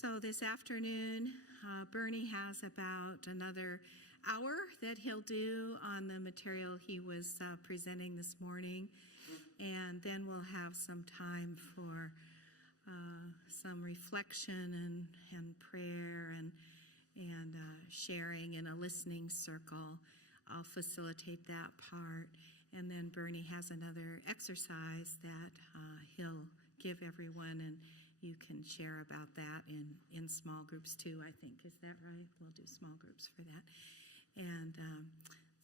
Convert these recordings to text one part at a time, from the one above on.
So this afternoon, Bernie has about another hour that he'll do on the material he was presenting this morning. And then we'll have some time for some reflection and prayer and sharing in a listening circle. I'll facilitate that part. And then Bernie has another exercise that he'll give everyone, and you can share about that in small groups too, I think. Is that right? We'll do small groups for that. And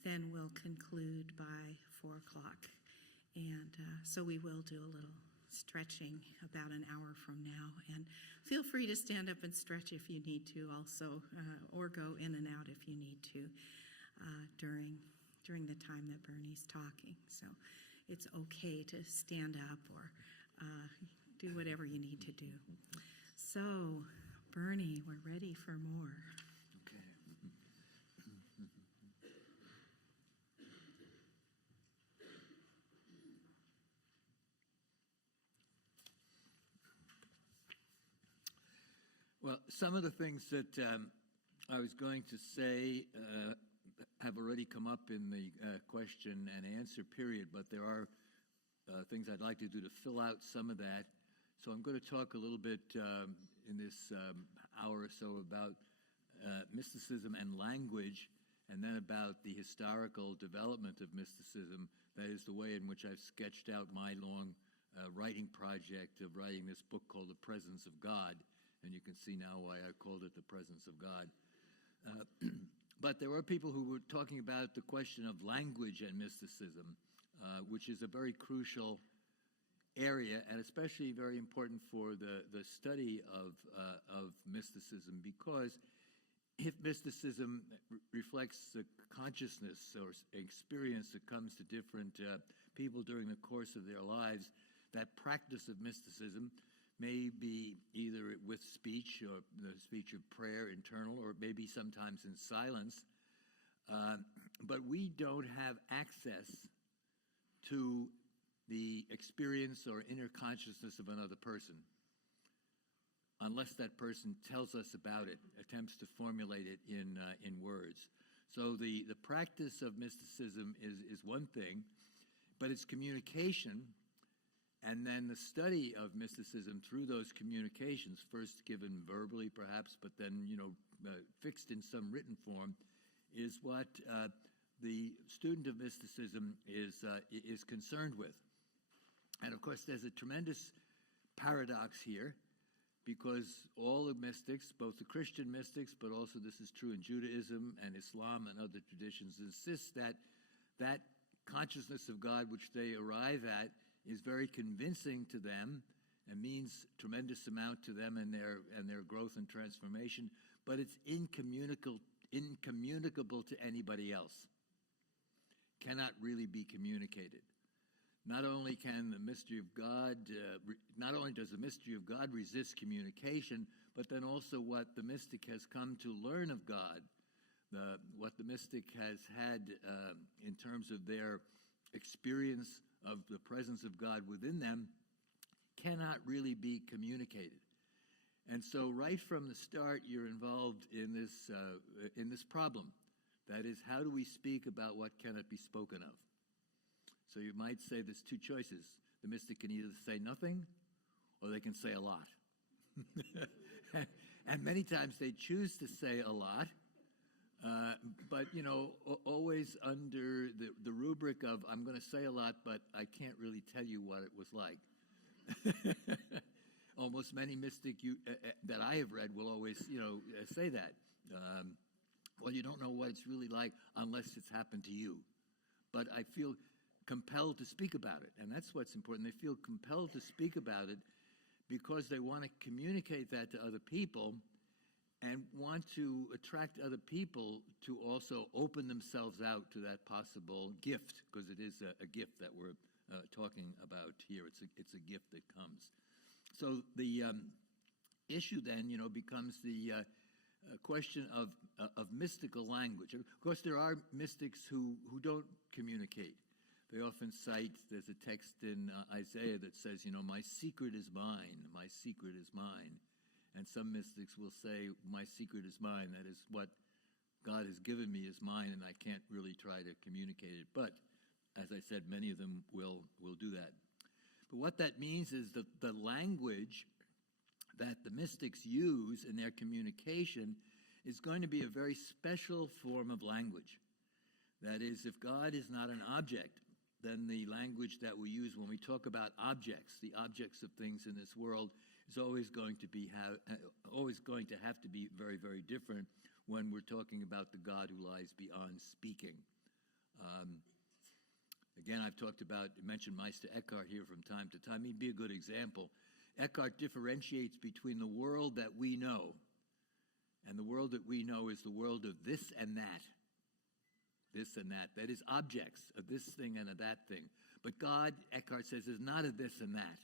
then we'll conclude by 4 o'clock. And so we will do a little stretching about an hour from now. And feel free to stand up and stretch if you need to also, or go in and out if you need to during the time that Bernie's talking. So it's okay to stand up or do whatever you need to do. So, Bernie, we're ready for more. Okay. Well, some of the things that I was going to say have already come up in the question and answer period, but there are things I'd like to do to fill out some of that. So I'm going to talk a little bit in this hour or so about mysticism and language, and then about the historical development of mysticism. That is the way in which I've sketched out my long writing project of writing this book called The Presence of God. And you can see now why I called it The Presence of God. But there were people who were talking about the question of language and mysticism, which is a very crucial area, and especially very important for the study of mysticism, because if mysticism reflects the consciousness or experience that comes to different people during the course of their lives, that practice of mysticism may be either with speech or the speech of prayer, internal, or maybe sometimes in silence. But we don't have access to the experience or inner consciousness of another person unless that person tells us about it, attempts to formulate it in words. So the practice of mysticism is one thing, but it's communication. And then the study of mysticism through those communications, first given verbally perhaps, but then, fixed in some written form, is what the student of mysticism is concerned with. And of course, there's a tremendous paradox here, because all the mystics, both the Christian mystics, but also this is true in Judaism and Islam and other traditions, insist that that consciousness of God which they arrive at is very convincing to them and means tremendous amount to them and their growth and transformation, but it's incommunicable to anybody else. Cannot really be communicated. Not only can the mystery of God, not only does the mystery of God resist communication, but then also what the mystic has come to learn of God, what the mystic has had in terms of their experience of the presence of God within them, cannot really be communicated. And so right from the start, you're involved in this problem. That is, how do we speak about what cannot be spoken of? So you might say there's two choices. The mystic can either say nothing, or they can say a lot. And many times they choose to say a lot, but, always under the rubric of, I'm going to say a lot, but I can't really tell you what it was like. Almost many mystic that I have read will always, say that. Well, you don't know what it's really like unless it's happened to you. But I feel compelled to speak about it, and that's what's important. They feel compelled to speak about it because they want to communicate that to other people and want to attract other people to also open themselves out to that possible gift, because it is a gift that we're talking about here. It's a gift that comes. So the issue then, becomes the question of mystical language. Of course, there are mystics who don't communicate. They often cite, there's a text in Isaiah that says, my secret is mine, my secret is mine. And some mystics will say, my secret is mine. That is what God has given me is mine, and I can't really try to communicate it. But, as I said, many of them will do that. But what that means is that the language that the mystics use in their communication is going to be a very special form of language. That is, if God is not an object, then the language that we use when we talk about objects, the objects of things in this world, is always going to have to be very, very different when we're talking about the God who lies beyond speaking. Again, I've mentioned Meister Eckhart here from time to time. He'd be a good example. Eckhart differentiates between the world that we know, and the world that we know is the world of this and that. This and that. That is objects of this thing and of that thing. But God, Eckhart says, is not a this and that.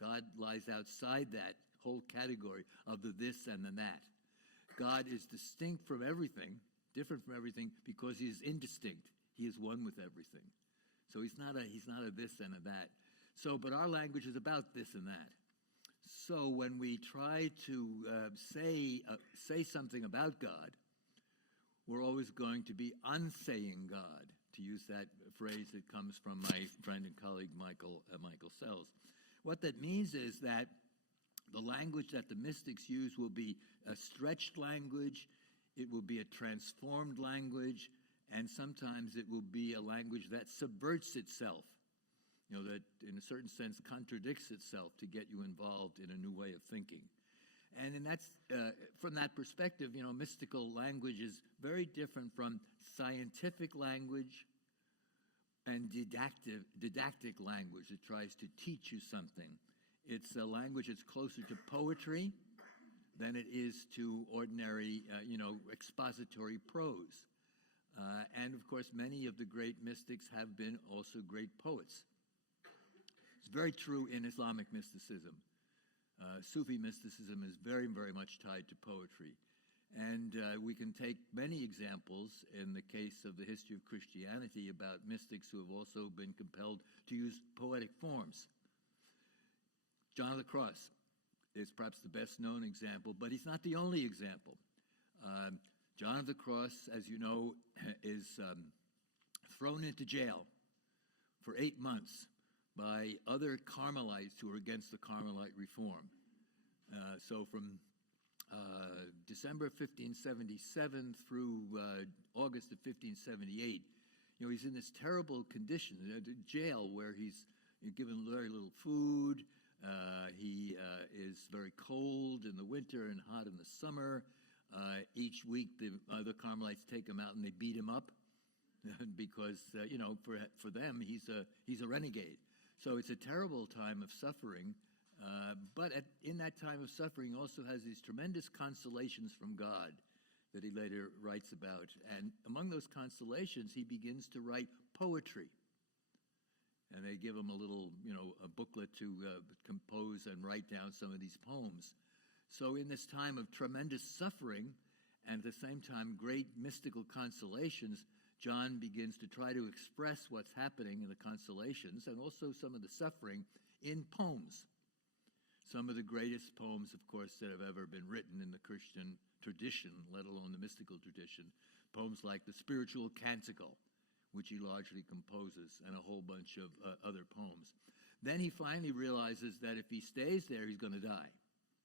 God lies outside that whole category of the this and the that. God is distinct from everything, different from everything, because he is indistinct. He is one with everything. So he's not a this and a that. So, but our language is about this and that. So when we try to say something about God, we're always going to be unsaying God, to use that phrase that comes from my friend and colleague Michael Sells. What that means is that the language that the mystics use will be a stretched language, it will be a transformed language, and sometimes it will be a language that subverts itself, that in a certain sense contradicts itself to get you involved in a new way of thinking. And that's, from that perspective, mystical language is very different from scientific language and didactic language that tries to teach you something. It's a language that's closer to poetry than it is to ordinary, expository prose. And, of course, many of the great mystics have been also great poets. It's very true in Islamic mysticism. Sufi mysticism is very, very much tied to poetry. And we can take many examples in the case of the history of Christianity about mystics who have also been compelled to use poetic forms. John of the Cross is perhaps the best known example, but he's not the only example. John of the Cross, as you know, is thrown into jail for 8 months by other Carmelites who are against the Carmelite reform. So from December 1577 through August of 1578, he's in this terrible condition, jail, where he's given very little food. He is very cold in the winter and hot in the summer. Each week, the other Carmelites take him out and they beat him up because, for them, he's a renegade. So it's a terrible time of suffering. But in that time of suffering, he also has these tremendous consolations from God that he later writes about. And among those consolations, he begins to write poetry. And they give him a little, a booklet to compose and write down some of these poems. So in this time of tremendous suffering, and at the same time great mystical consolations, John begins to try to express what's happening in the consolations and also some of the suffering in poems. Some of the greatest poems, of course, that have ever been written in the Christian tradition, let alone the mystical tradition. Poems like the Spiritual Canticle, which he largely composes, and a whole bunch of other poems. Then he finally realizes that if he stays there, he's going to die.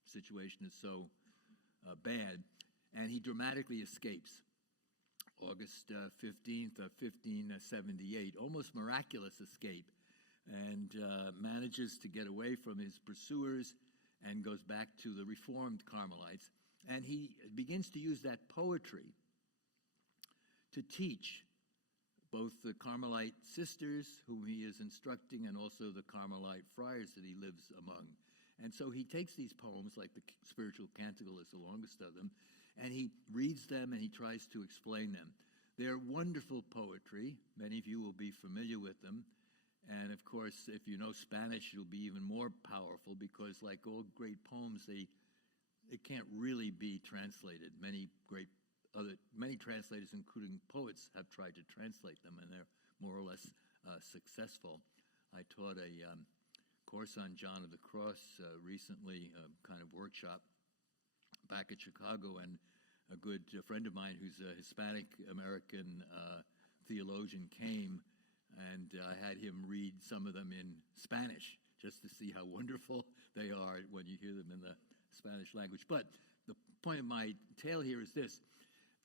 The situation is so bad, and he dramatically escapes. August 15th of 1578, almost miraculous escape, and manages to get away from his pursuers and goes back to the Reformed Carmelites. And he begins to use that poetry to teach both the Carmelite sisters whom he is instructing and also the Carmelite friars that he lives among. And so he takes these poems, like the Spiritual Canticle is the longest of them, and he reads them and he tries to explain them. They're wonderful poetry. Many of you will be familiar with them. And, of course, if you know Spanish, it'll be even more powerful because, like all great poems, they can't really be translated. Many translators, including poets, have tried to translate them, and they're more or less successful. I taught a course on John of the Cross recently, kind of workshop, back at Chicago, and a good friend of mine who's a Hispanic-American theologian came, and I had him read some of them in Spanish just to see how wonderful they are when you hear them in the Spanish language. But the point of my tale here is this.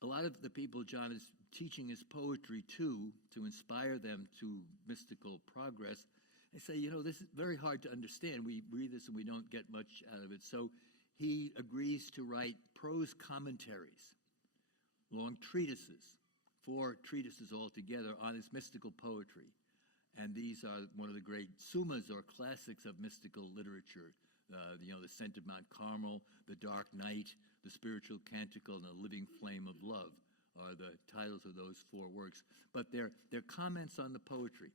A lot of the people John is teaching his poetry to inspire them to mystical progress, they say, this is very hard to understand. We read this and we don't get much out of it. So he agrees to write prose commentaries, long treatises, 4 treatises altogether on his mystical poetry. And these are one of the great summas or classics of mystical literature. The Scent of Mount Carmel, The Dark Night, The Spiritual Canticle, and The Living Flame of Love are the titles of those 4 works. But they're comments on the poetry.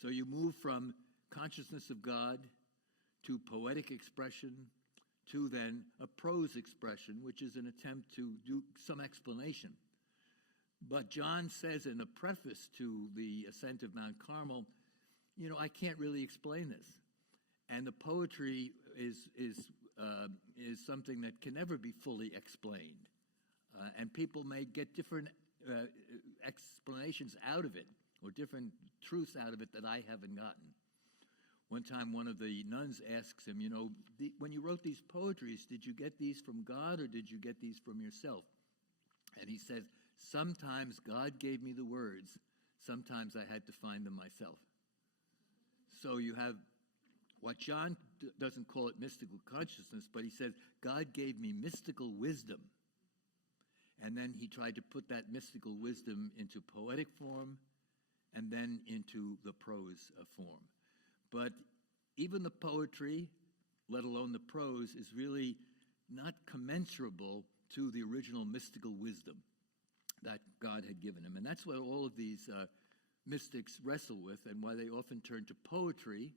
So you move from consciousness of God to poetic expression to then a prose expression, which is an attempt to do some explanation. But John says in the preface to the Ascent of Mount Carmel, I can't really explain this. And the poetry is something that can never be fully explained. And people may get different explanations out of it, or different truths out of it that I haven't gotten. One time one of the nuns asks him, when you wrote these poetries, did you get these from God or did you get these from yourself? And he says, sometimes God gave me the words, sometimes I had to find them myself. So you have what John doesn't call it mystical consciousness, but he says, God gave me mystical wisdom. And then he tried to put that mystical wisdom into poetic form and then into the prose form. But even the poetry, let alone the prose, is really not commensurable to the original mystical wisdom that God had given him. And that's what all of these mystics wrestle with, and why they often turn to poetry,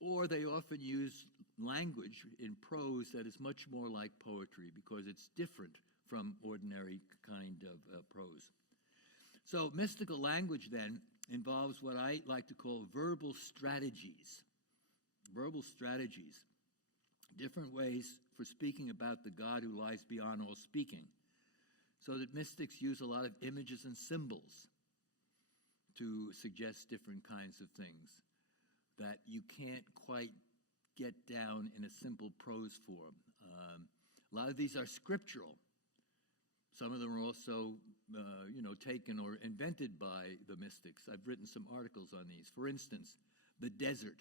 or they often use language in prose that is much more like poetry because it's different from ordinary kind of prose. So mystical language then involves what I like to call verbal strategies. Verbal strategies, different ways for speaking about the God who lies beyond all speaking. So that mystics use a lot of images and symbols to suggest different kinds of things that you can't quite get down in a simple prose form. A lot of these are scriptural. Some of them are also, taken or invented by the mystics. I've written some articles on these. For instance, the desert.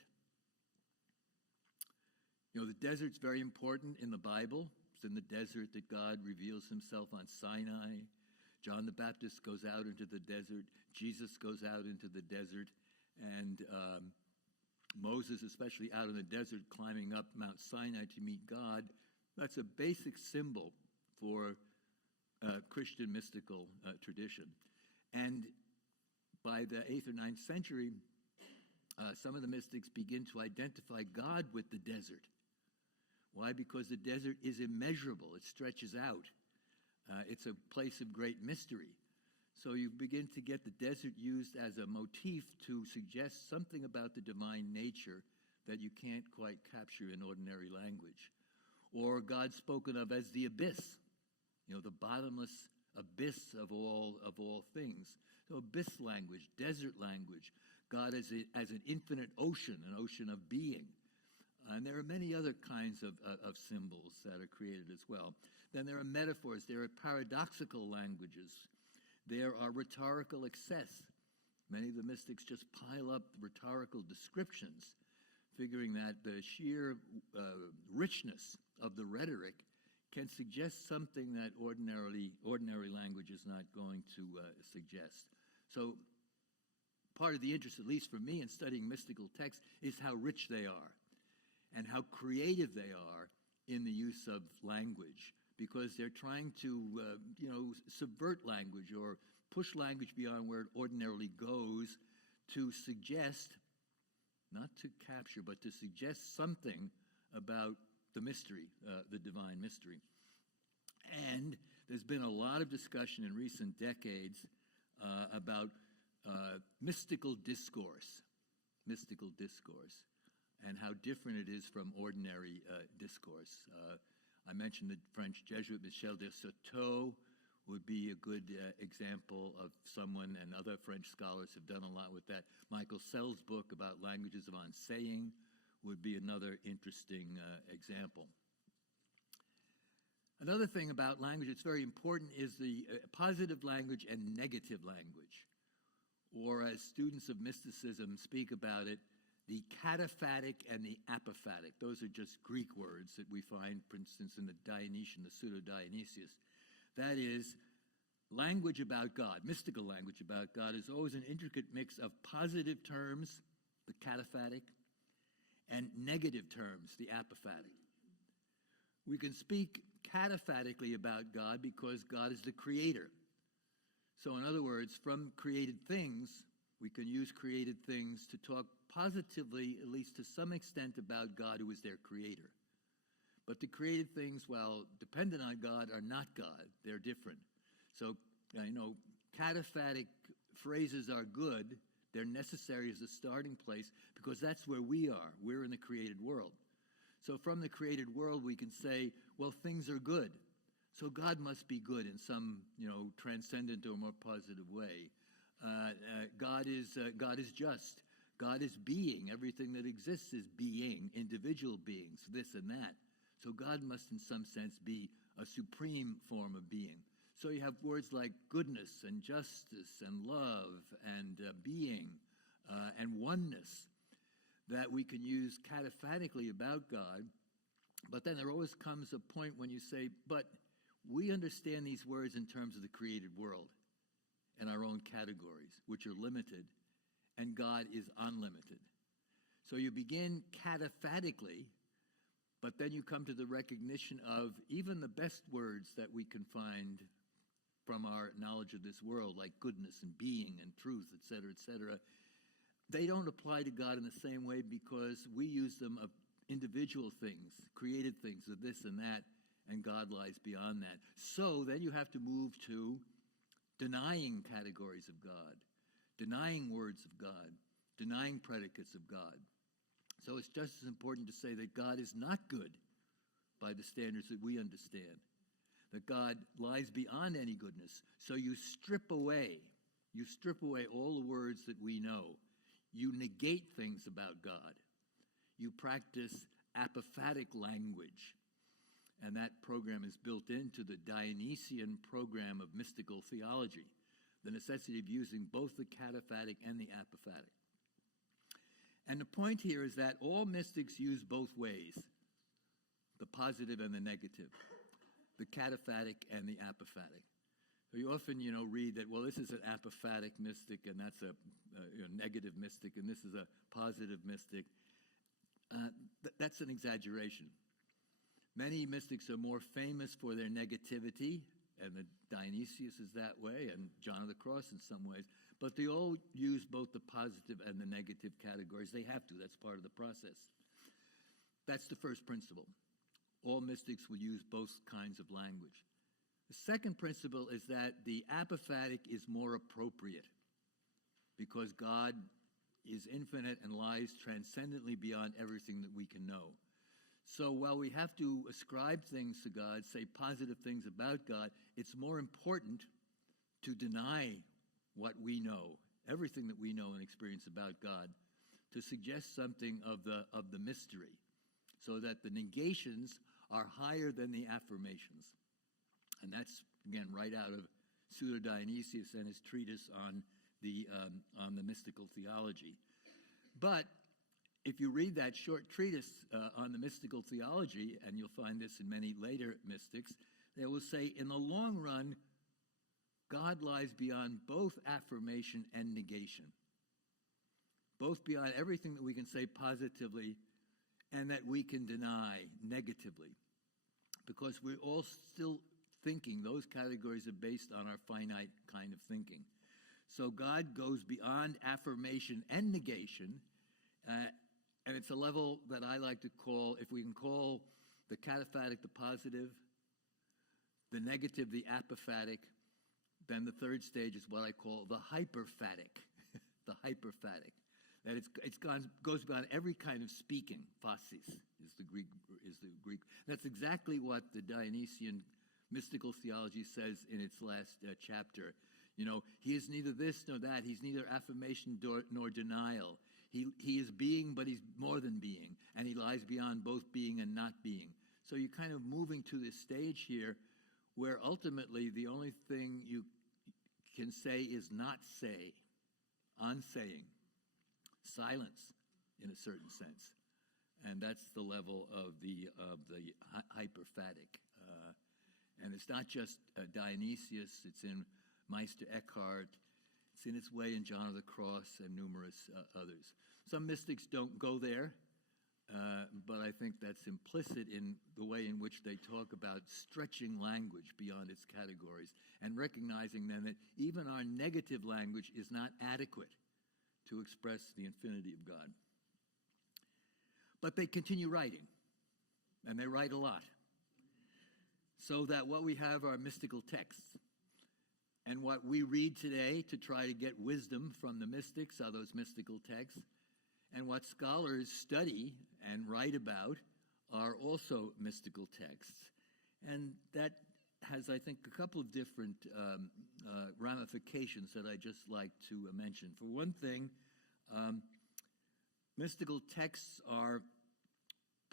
The desert's very important in the Bible. It's in the desert that God reveals himself on Sinai. John the Baptist goes out into the desert. Jesus goes out into the desert. And Moses, especially out in the desert, climbing up Mount Sinai to meet God. That's a basic symbol for Christian mystical tradition. And by the 8th or 9th century, some of the mystics begin to identify God with the desert. Why? Because the desert is immeasurable. It stretches out. It's a place of great mystery. So you begin to get the desert used as a motif to suggest something about the divine nature that you can't quite capture in ordinary language. Or God spoken of as the abyss, the bottomless abyss of all things. So abyss language, desert language, God as an infinite ocean, an ocean of being. And there are many other kinds of symbols that are created as well. Then there are metaphors. There are paradoxical languages. There are rhetorical excess. Many of the mystics just pile up rhetorical descriptions, figuring that the sheer richness of the rhetoric can suggest something that ordinary language is not going to suggest. So part of the interest, at least for me, in studying mystical texts is how rich they are and how creative they are in the use of language, because they're trying to, subvert language or push language beyond where it ordinarily goes to suggest, not to capture, but to suggest something about the mystery, the divine mystery. And there's been a lot of discussion in recent decades about mystical discourse, and how different it is from ordinary discourse. I mentioned the French Jesuit Michel de Certeau would be a good example of someone, and other French scholars have done a lot with that. Michael Sell's book about languages of unsaying would be another interesting example. Another thing about language that's very important is the positive language and negative language, or as students of mysticism speak about it, the cataphatic and the apophatic. Those are just Greek words that we find, for instance, in the Dionysian, the Pseudo-Dionysius. That is, language about God, mystical language about God, is always an intricate mix of positive terms, the cataphatic, and negative terms, the apophatic. We can speak cataphatically about God because God is the creator. So in other words, from created things, we can use created things to talk positively, at least to some extent, about God, who is their creator. But the created things, while dependent on God, are not God. They're different. So, cataphatic phrases are good. They're necessary as a starting place because that's where we are. We're in the created world. So from the created world, we can say, well, things are good. So God must be good in some, transcendent or more positive way. God is just. God is being. Everything that exists is being, individual beings, this and that. So God must, in some sense, be a supreme form of being. So you have words like goodness and justice and love and being and oneness that we can use cataphatically about God. But then there always comes a point when you say, but we understand these words in terms of the created world and our own categories, which are limited, and God is unlimited. So you begin cataphatically, but then you come to the recognition of even the best words that we can find from our knowledge of this world, like goodness and being and truth, etc., they don't apply to God in the same way because we use them of individual things, created things, of this and that, and God lies beyond that. So then you have to move to denying categories of God, denying words of God, denying predicates of God. So it's just as important to say that God is not good by the standards that we understand, that God lies beyond any goodness. So you strip away all the words that we know. You negate things about God. You practice apophatic language. And that program is built into the Dionysian program of mystical theology, the necessity of using both the cataphatic and the apophatic. And the point here is that all mystics use both ways, the positive and the negative, the cataphatic and the apophatic. So you often, read that, well, this is an apophatic mystic, and that's a negative mystic, and this is a positive mystic. That's an exaggeration. Many mystics are more famous for their negativity, and the Dionysius is that way, and John of the Cross in some ways. But they all use both the positive and the negative categories. They have to. That's part of the process. That's the first principle. All mystics will use both kinds of language. The second principle is that the apophatic is more appropriate because God is infinite and lies transcendently beyond everything that we can know. So while we have to ascribe things to God, say positive things about God, it's more important to deny what we know, everything that we know and experience about God, to suggest something of the mystery, so that the negations are higher than the affirmations. And that's, again, right out of Pseudo-Dionysius and his treatise on the mystical theology. But if you read that short treatise on the mystical theology, and you'll find this in many later mystics, they will say, in the long run, God lies beyond both affirmation and negation, both beyond everything that we can say positively and that we can deny negatively, because we're all still thinking. Those categories are based on our finite kind of thinking. So God goes beyond affirmation and negation, and it's a level that I like to call, if we can call the cataphatic the positive, the negative the apophatic, then the third stage is what I call the hyperphatic, the hyperphatic. That goes beyond every kind of speaking. Phasis is the Greek. That's exactly what the Dionysian mystical theology says in its last chapter. You know, he is neither this nor that. He's neither affirmation nor denial. He is being, but he's more than being, and he lies beyond both being and not being. So you're kind of moving to this stage here where ultimately the only thing you can say is not say, unsaying, silence in a certain sense. And that's the level of the hyperphatic. And it's not just Dionysius, it's in Meister Eckhart, it's in its way in John of the Cross and numerous others. Some mystics don't go there, but I think that's implicit in the way in which they talk about stretching language beyond its categories and recognizing then that even our negative language is not adequate to express the infinity of God. But they continue writing, and they write a lot, so that what we have are mystical texts. And what we read today to try to get wisdom from the mystics are those mystical texts. And what scholars study and write about are also mystical texts. And that has, I think, a couple of different ramifications that I'd just like to mention. For one thing, mystical texts are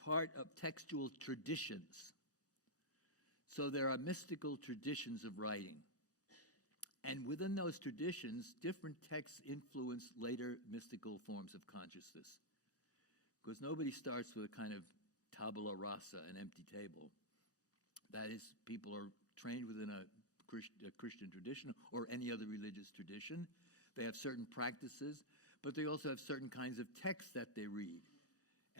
part of textual traditions. So there are mystical traditions of writing. And within those traditions, different texts influence later mystical forms of consciousness. Because nobody starts with a kind of tabula rasa, an empty table. That is, people are trained within a Christian tradition or any other religious tradition. They have certain practices, but they also have certain kinds of texts that they read.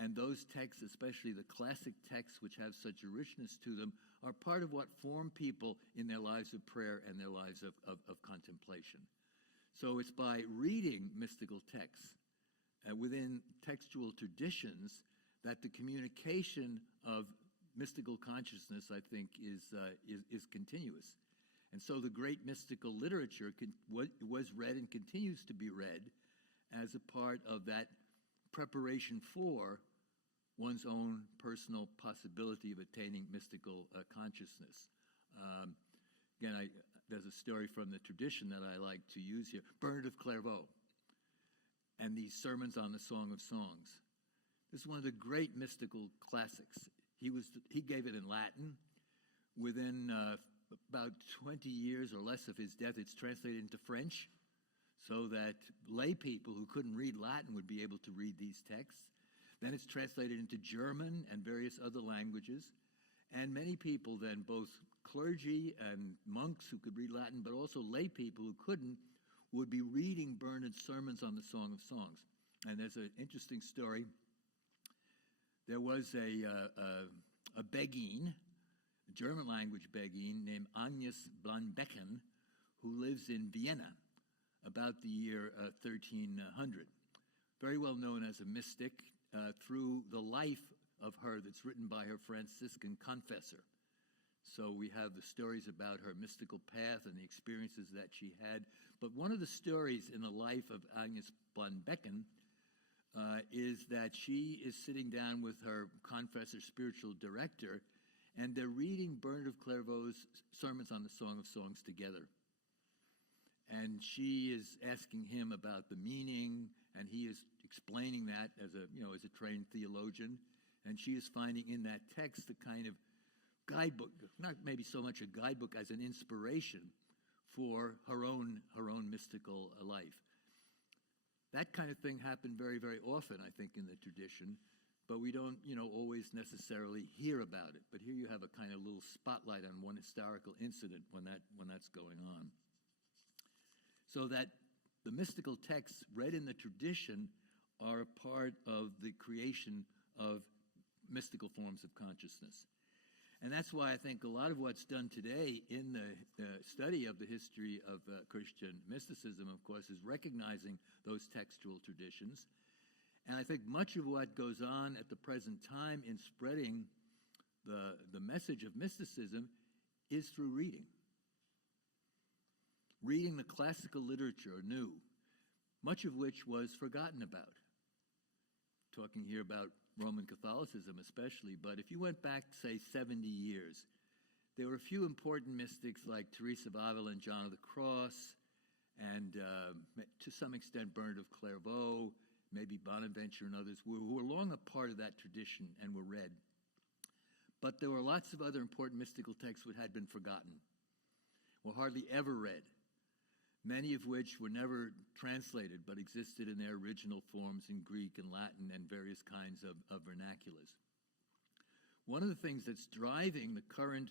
And those texts, especially the classic texts which have such a richness to them, are part of what form people in their lives of prayer and their lives of contemplation. So it's by reading mystical texts within textual traditions that the communication of mystical consciousness, I think, is continuous. And so the great mystical literature was read and continues to be read as a part of that preparation for one's own personal possibility of attaining mystical consciousness. Again, there's a story from the tradition that I like to use here. Bernard of Clairvaux and these sermons on the Song of Songs. This is one of the great mystical classics. He gave it in Latin. Within about 20 years or less of his death, it's translated into French so that lay people who couldn't read Latin would be able to read these texts. Then it's translated into German and various other languages. And many people then, both clergy and monks who could read Latin, but also lay people who couldn't, would be reading Bernard's sermons on the Song of Songs. And there's an interesting story. There was a Beguine, a German language Beguine, named Agnes Blanbecken, who lives in Vienna about the year 1300. Very well known as a mystic through the life of her that's written by her Franciscan confessor. So we have the stories about her mystical path and the experiences that she had. But one of the stories in the life of Agnes Blanbecken is that she is sitting down with her confessor, spiritual director, and they're reading Bernard of Clairvaux's sermons on the Song of Songs together. And she is asking him about the meaning, and he is explaining that as a trained theologian. And she is finding in that text the kind of guidebook, not maybe so much a guidebook as an inspiration for her own mystical life. That kind of thing happened very, very often, I think, in the tradition, but we don't, always necessarily hear about it. But here you have a kind of little spotlight on one historical incident when that's going on. So that the mystical texts read in the tradition are a part of the creation of mystical forms of consciousness. And that's why I think a lot of what's done today in the study of the history of Christian mysticism, of course, is recognizing those textual traditions. And I think much of what goes on at the present time in spreading the message of mysticism is through reading. Reading the classical literature anew, much of which was forgotten about. Talking here about Roman Catholicism especially, but if you went back, say, 70 years, there were a few important mystics like Teresa of Avila and John of the Cross, and to some extent Bernard of Clairvaux, maybe Bonaventure and others, who were long a part of that tradition and were read. But there were lots of other important mystical texts which had been forgotten, or hardly ever read, many of which were never translated but existed in their original forms in Greek and Latin and various kinds of vernaculars. One of the things that's driving the current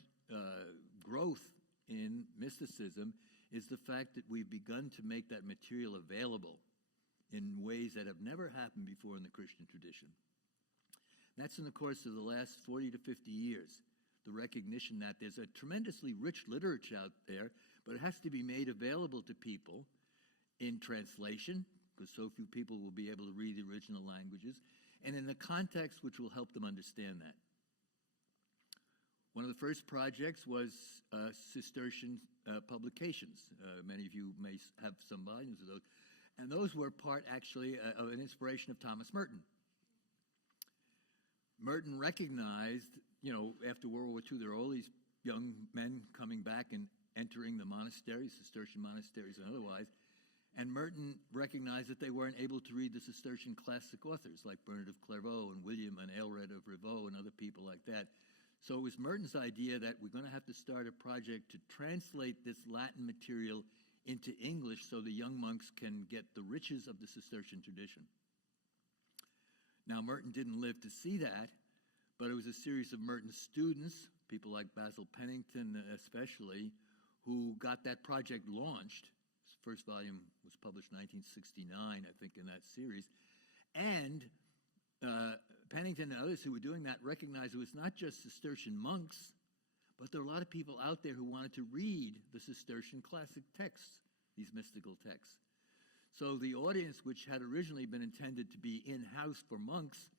growth in mysticism is the fact that we've begun to make that material available in ways that have never happened before in the Christian tradition. That's in the course of the last 40 to 50 years, the recognition that there's a tremendously rich literature out there, but it has to be made available to people in translation, because so few people will be able to read the original languages, and in a context which will help them understand that. One of the first projects was Cistercian publications. Many of you may have some volumes of those. And those were part, actually, of an inspiration of Thomas Merton. Merton recognized, after World War II, there were all these young men coming back and entering the monasteries, Cistercian monasteries and otherwise, and Merton recognized that they weren't able to read the Cistercian classic authors like Bernard of Clairvaux and William and Aelred of Rievaulx and other people like that. So it was Merton's idea that we're going to have to start a project to translate this Latin material into English so the young monks can get the riches of the Cistercian tradition. Now, Merton didn't live to see that, but it was a series of Merton's students, people like Basil Pennington especially, who got that project launched. His first volume was published in 1969, I think, in that series. And Pennington and others who were doing that recognized it was not just Cistercian monks, but there were a lot of people out there who wanted to read the Cistercian classic texts, these mystical texts. So the audience, which had originally been intended to be in-house for monks,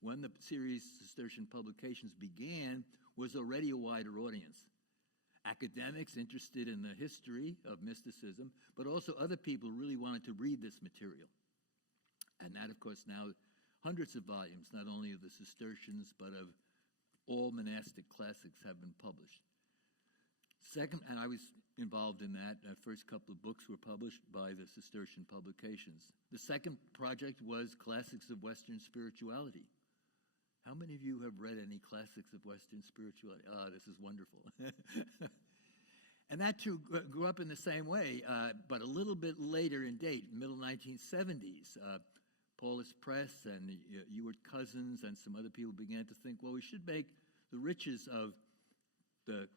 when the series Cistercian publications began, was already a wider audience. Academics interested in the history of mysticism, but also other people who really wanted to read this material. And that, of course, now hundreds of volumes, not only of the Cistercians, but of all monastic classics have been published. Second, and I was involved in that, first couple of books were published by the Cistercian publications. The second project was Classics of Western Spirituality. How many of you have read any classics of Western spirituality? Ah, this is wonderful. And that too grew up in the same way, but a little bit later in date, middle 1970s. Paulus Press and Ewart Cousins and some other people began to think, well, we should make the riches of the,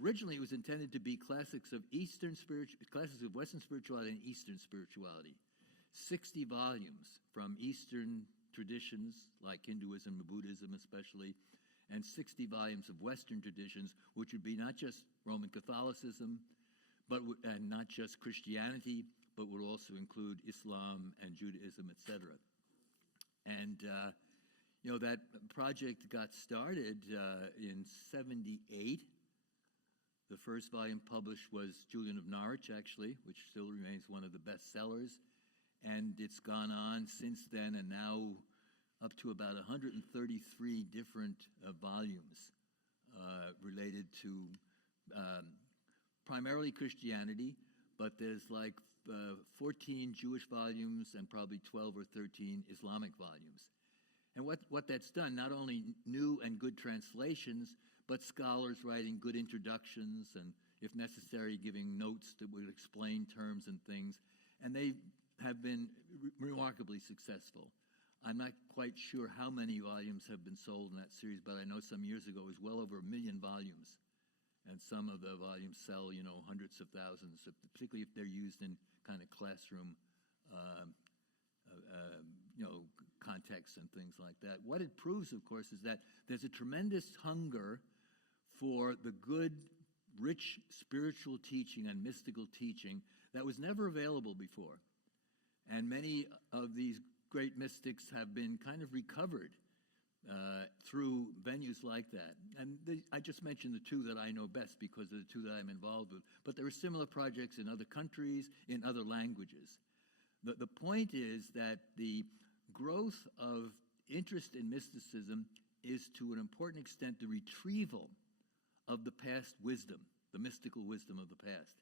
originally it was intended to be classics of classics of Western spirituality and Eastern spirituality. 60 volumes from Eastern traditions like Hinduism and Buddhism especially, and 60 volumes of Western traditions, which would be not just Roman Catholicism, and not just Christianity, but would also include Islam and Judaism, etc. And, that project got started in 78. The first volume published was Julian of Norwich, actually, which still remains one of the best sellers. And it's gone on since then, and now up to about 133 different volumes related to primarily Christianity, but there's like 14 Jewish volumes and probably 12 or 13 Islamic volumes. And what that's done, not only new and good translations, but scholars writing good introductions and, if necessary, giving notes that would explain terms and things. And they have been remarkably successful. I'm not quite sure how many volumes have been sold in that series, but I know some years ago it was well over 1 million volumes. And some of the volumes sell, hundreds of thousands, particularly if they're used in kind of classroom, contexts and things like that. What it proves, of course, is that there's a tremendous hunger for the good, rich spiritual teaching and mystical teaching that was never available before. And many of these great mystics have been kind of recovered through venues like that. And I just mentioned the two that I know best because of the two that I'm involved with. But there are similar projects in other countries, in other languages. The point is that the growth of interest in mysticism is to an important extent the retrieval of the past wisdom, the mystical wisdom of the past.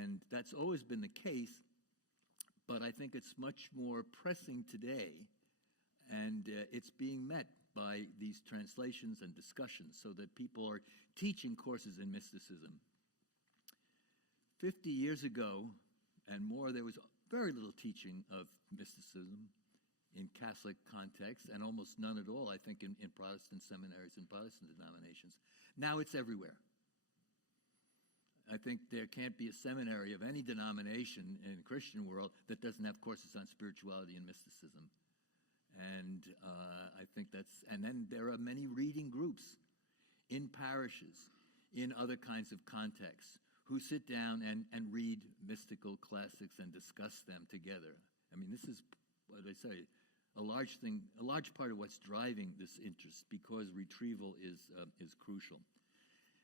And that's always been the case, but I think it's much more pressing today, and it's being met by these translations and discussions so that people are teaching courses in mysticism. 50 years ago and more, there was very little teaching of mysticism in Catholic context, and almost none at all, I think, in Protestant seminaries and Protestant denominations. Now it's everywhere. I think there can't be a seminary of any denomination in the Christian world that doesn't have courses on spirituality and mysticism. And I think that's, and then there are many reading groups in parishes, in other kinds of contexts, who sit down and read mystical classics and discuss them together. I mean, this is, what I say, a large part of what's driving this interest, because retrieval is crucial.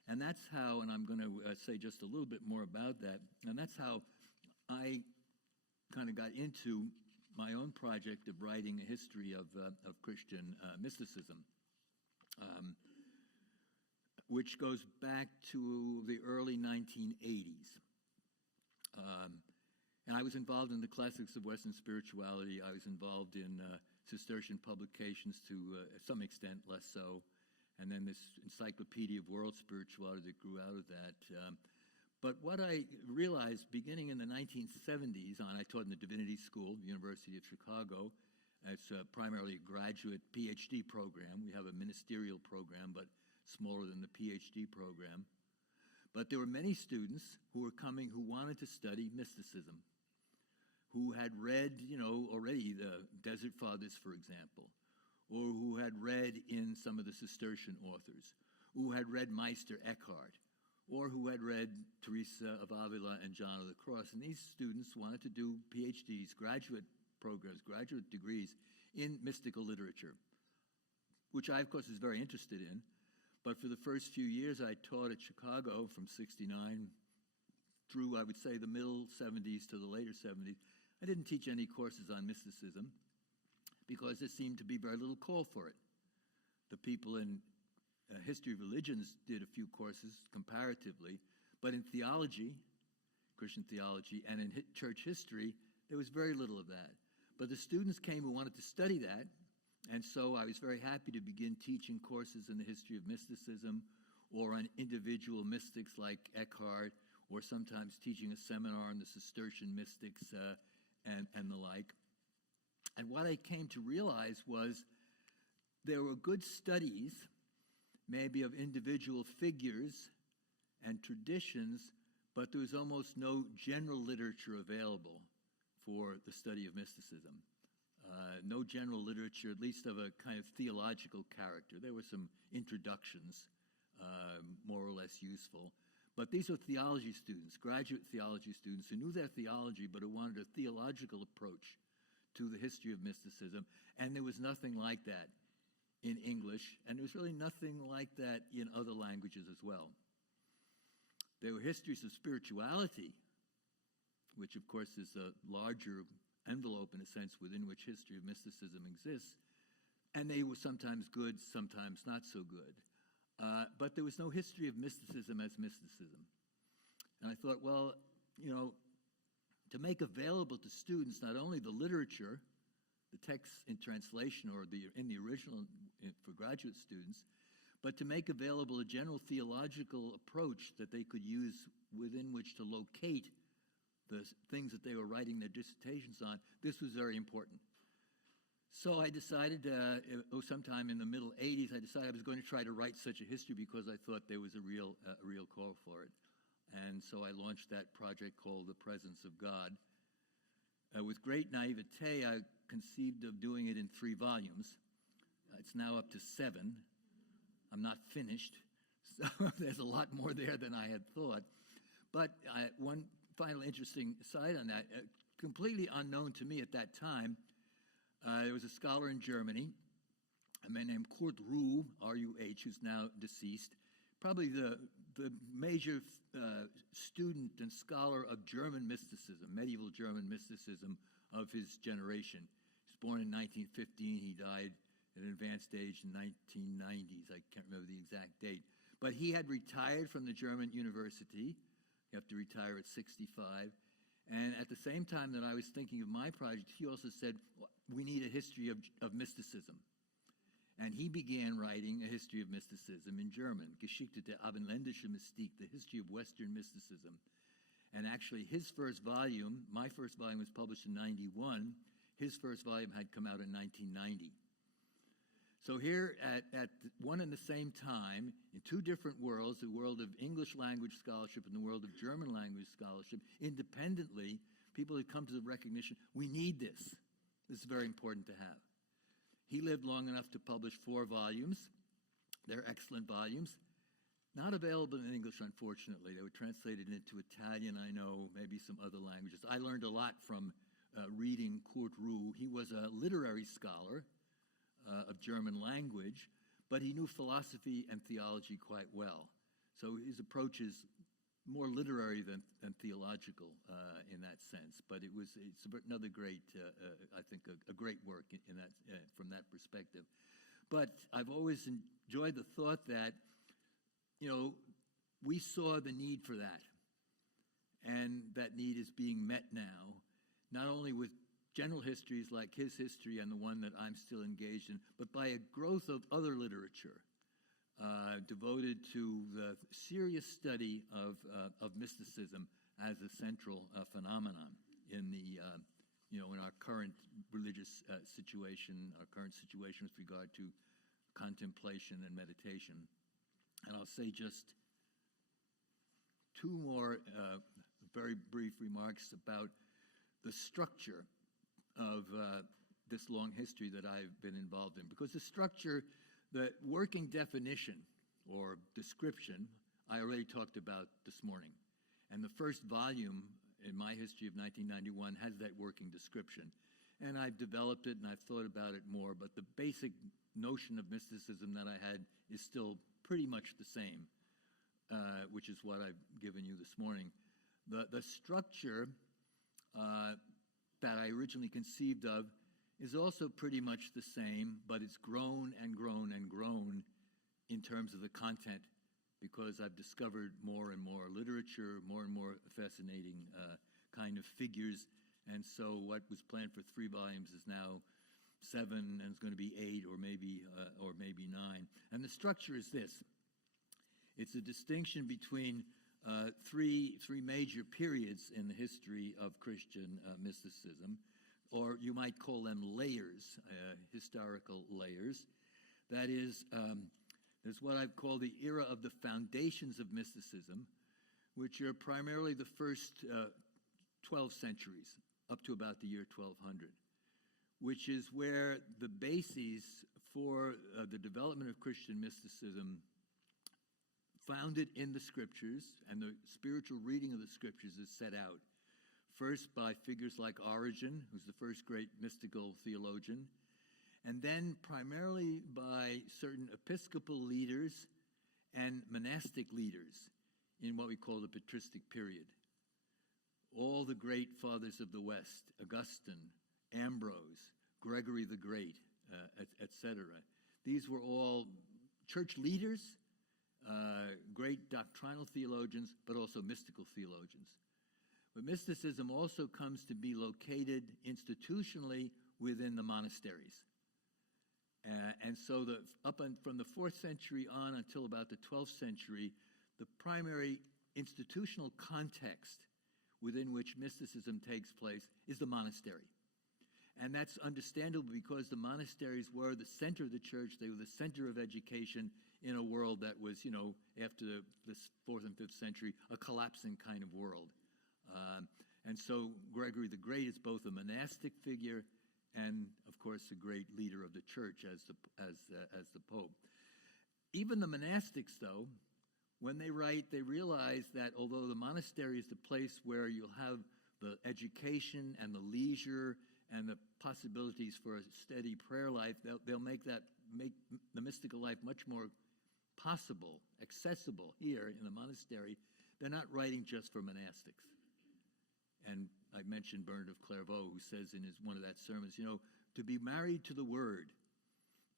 And that's how, and I'm going to say just a little bit more about that, and that's how I kind of got into my own project of writing a history of Christian mysticism, which goes back to the early 1980s. And I was involved in the classics of Western spirituality. I was involved in Cistercian publications to some extent, less so. And then this Encyclopedia of World Spirituality that grew out of that. But what I realized beginning in the 1970s on, I taught in the Divinity School, University of Chicago. It's primarily a graduate PhD program. We have a ministerial program, but smaller than the PhD program. But there were many students who were coming who wanted to study mysticism, who had read, already the Desert Fathers, for example, or who had read in some of the Cistercian authors, who had read Meister Eckhart, or who had read Teresa of Avila and John of the Cross. And these students wanted to do PhDs, graduate programs, graduate degrees in mystical literature, which I, of course, was very interested in. But for the first few years I taught at Chicago from 69 through, I would say, the middle 70s to the later 70s, I didn't teach any courses on mysticism because there seemed to be very little call for it. The people in history of religions did a few courses comparatively, but in theology, Christian theology, and in church history, there was very little of that. But the students came who wanted to study that, and so I was very happy to begin teaching courses in the history of mysticism or on individual mystics like Eckhart, or sometimes teaching a seminar on the Cistercian mystics and the like. And what I came to realize was there were good studies, maybe of individual figures and traditions, but there was almost no general literature available for the study of mysticism. No general literature, at least of a kind of theological character. There were some introductions, more or less useful. But these were theology students, graduate theology students, who knew their theology, but who wanted a theological approach to the history of mysticism. And there was nothing like that in English, and there was really nothing like that in other languages as well. There were histories of spirituality, which of course is a larger envelope in a sense within which history of mysticism exists, and they were sometimes good, sometimes not so good. But there was no history of mysticism as mysticism. And I thought, well, to make available to students not only the literature, the text in translation or in the original for graduate students, but to make available a general theological approach that they could use within which to locate the things that they were writing their dissertations on, this was very important. So I decided, sometime in the middle 80s, I decided I was going to try to write such a history because I thought there was a real call for it. And so I launched that project called The Presence of God. With great naivete, I conceived of doing it in 3 volumes. It's now up to 7. I'm not finished, so there's a lot more there than I had thought. But one final interesting side on that, completely unknown to me at that time, there was a scholar in Germany, a man named Kurt Ruh, R-U-H, who's now deceased, probably the the major student and scholar of German mysticism, medieval German mysticism of his generation. He was born in 1915. He died at an advanced age in 1990s. I can't remember the exact date. But he had retired from the German university. You have to retire at 65. And at the same time that I was thinking of my project, he also said, we need a history of mysticism. And he began writing a history of mysticism in German, Geschichte der abendländische Mystik, the history of Western mysticism. And actually, his first volume, my first volume was published in 91. His first volume had come out in 1990. So here at one and the same time, in two different worlds, the world of English language scholarship and the world of German language scholarship, independently, people had come to the recognition, we need this. This is very important to have. He lived long enough to publish 4 volumes. They're excellent volumes. Not available in English, unfortunately. They were translated into Italian, I know, maybe some other languages. I learned a lot from reading Kurt Ruh. He was a literary scholar of German language, but he knew philosophy and theology quite well. So his approach is more literary than theological in that sense. But it's another great, I think, a great work in that from that perspective. But I've always enjoyed the thought that, we saw the need for that, and that need is being met now, not only with general histories like his history and the one that I'm still engaged in, but by a growth of other literature devoted to the serious study of mysticism as a central phenomenon in the in our current religious situation, our current situation with regard to contemplation and meditation. And I'll say just 2 more very brief remarks about the structure of this long history that I've been involved in. Because the structure, the working definition or description, I already talked about this morning. And the first volume in my history of 1991 has that working description. And I've developed it and I've thought about it more, but the basic notion of mysticism that I had is still pretty much the same, which is what I've given you this morning. The structure that I originally conceived of is also pretty much the same, but it's grown and grown and grown in terms of the content, because I've discovered more and more literature, more and more fascinating kind of figures. And so what was planned for 3 volumes is now 7, and it's going to be 8 or maybe 9. And the structure is this. It's a distinction between three major periods in the history of Christian mysticism, or you might call them layers, historical layers. That is, there's what I've called the era of the foundations of mysticism, which are primarily the first 12 centuries, up to about the year 1200, which is where the bases for the development of Christian mysticism founded in the scriptures, and the spiritual reading of the scriptures is set out. First by figures like Origen, who's the first great mystical theologian, and then primarily by certain episcopal leaders and monastic leaders in what we call the patristic period. All the great fathers of the West, Augustine, Ambrose, Gregory the Great, etc. These were all church leaders, great doctrinal theologians, but also mystical theologians. But mysticism also comes to be located institutionally within the monasteries. And so from the 4th century on until about the 12th century, the primary institutional context within which mysticism takes place is the monastery. And that's understandable because the monasteries were the center of the church. They were the center of education in a world that was, after the 4th and 5th century, a collapsing kind of world. And so Gregory the Great is both a monastic figure and, of course, a great leader of the church as the Pope. Even the monastics, though, when they write, they realize that although the monastery is the place where you'll have the education and the leisure and the possibilities for a steady prayer life, they'll make the mystical life much more possible, accessible here in the monastery, they're not writing just for monastics. And I mentioned Bernard of Clairvaux, who says in one of that sermons, to be married to the Word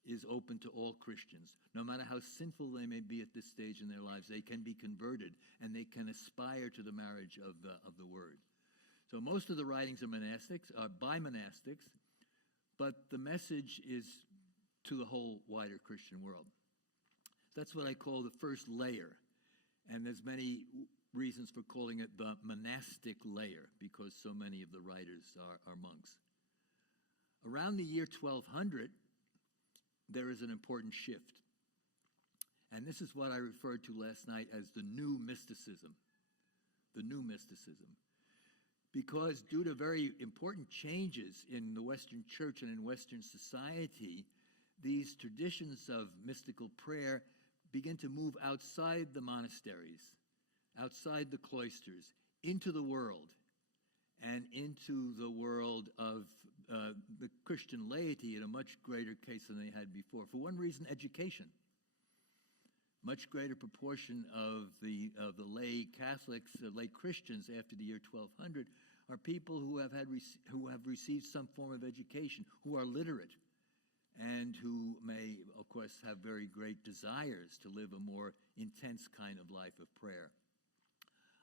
is open to all Christians. No matter how sinful they may be at this stage in their lives, they can be converted and they can aspire to the marriage of the Word. So most of the writings are by monastics, but the message is to the whole wider Christian world. That's what I call the first layer. And there's many reasons for calling it the monastic layer, because so many of the writers are monks. Around the year 1200, there is an important shift. And this is what I referred to last night as the new mysticism. The new mysticism. Because due to very important changes in the Western Church and in Western society, these traditions of mystical prayer begin to move outside the monasteries, outside the cloisters, into the world, and into the world of the Christian laity in a much greater case than they had before. For one reason, education. Much greater proportion of the lay Catholics, lay Christians after the year 1200 are people who have received some form of education, who are literate, and who may, of course, have very great desires to live a more intense kind of life of prayer.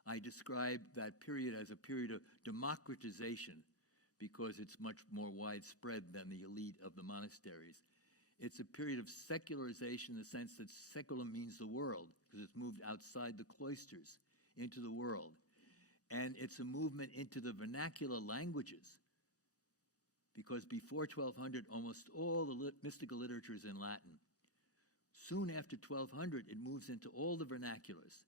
I describe that period as a period of democratization because it's much more widespread than the elite of the monasteries. It's a period of secularization in the sense that secular means the world, because it's moved outside the cloisters into the world. And it's a movement into the vernacular languages, because before 1200, almost all the mystical literature is in Latin. Soon after 1200, it moves into all the vernaculars,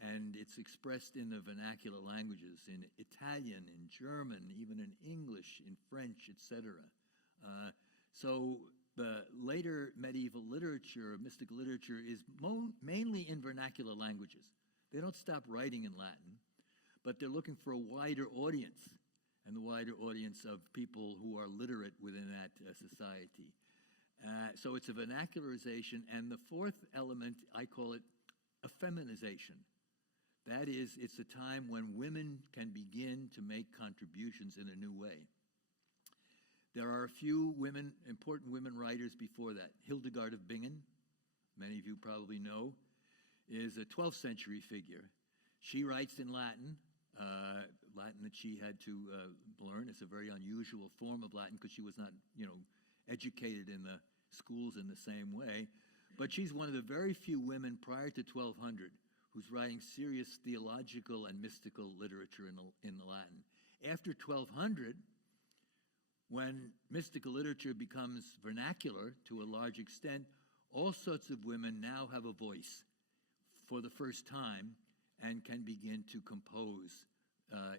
and it's expressed in the vernacular languages, in Italian, in German, even in English, in French, etc. So the later medieval literature, mystical literature, is mainly in vernacular languages. They don't stop writing in Latin, but they're looking for a wider audience, and the wider audience of people who are literate within that society. So it's a vernacularization, and the fourth element, I call it a feminization. That is, it's a time when women can begin to make contributions in a new way. There are a few important women writers before that. Hildegard of Bingen, many of you probably know, is a 12th century figure. She writes in Latin, Latin that she had to learn. It's a very unusual form of Latin because she was not, educated in the schools in the same way. But she's one of the very few women prior to 1200 who's writing serious theological and mystical literature in the Latin. After 1200, when mystical literature becomes vernacular to a large extent, all sorts of women now have a voice for the first time and can begin to compose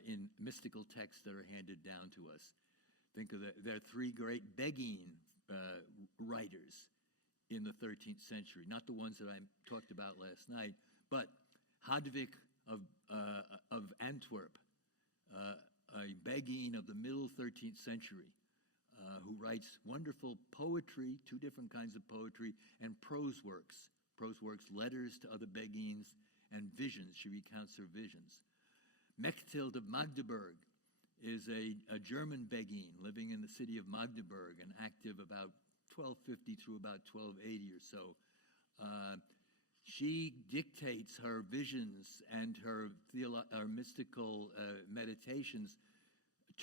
in mystical texts that are handed down to us. Think of there are three great Beguine writers in the 13th century, not the ones that I talked about last night, but Hadvig of Antwerp, a Beguine of the middle 13th century, who writes wonderful poetry, two different kinds of poetry, and prose works, letters to other Beguines, and visions. She recounts her visions. Mechthild of Magdeburg is a German Beguine living in the city of Magdeburg and active about 1250 through about 1280 or so. She dictates her visions and her mystical meditations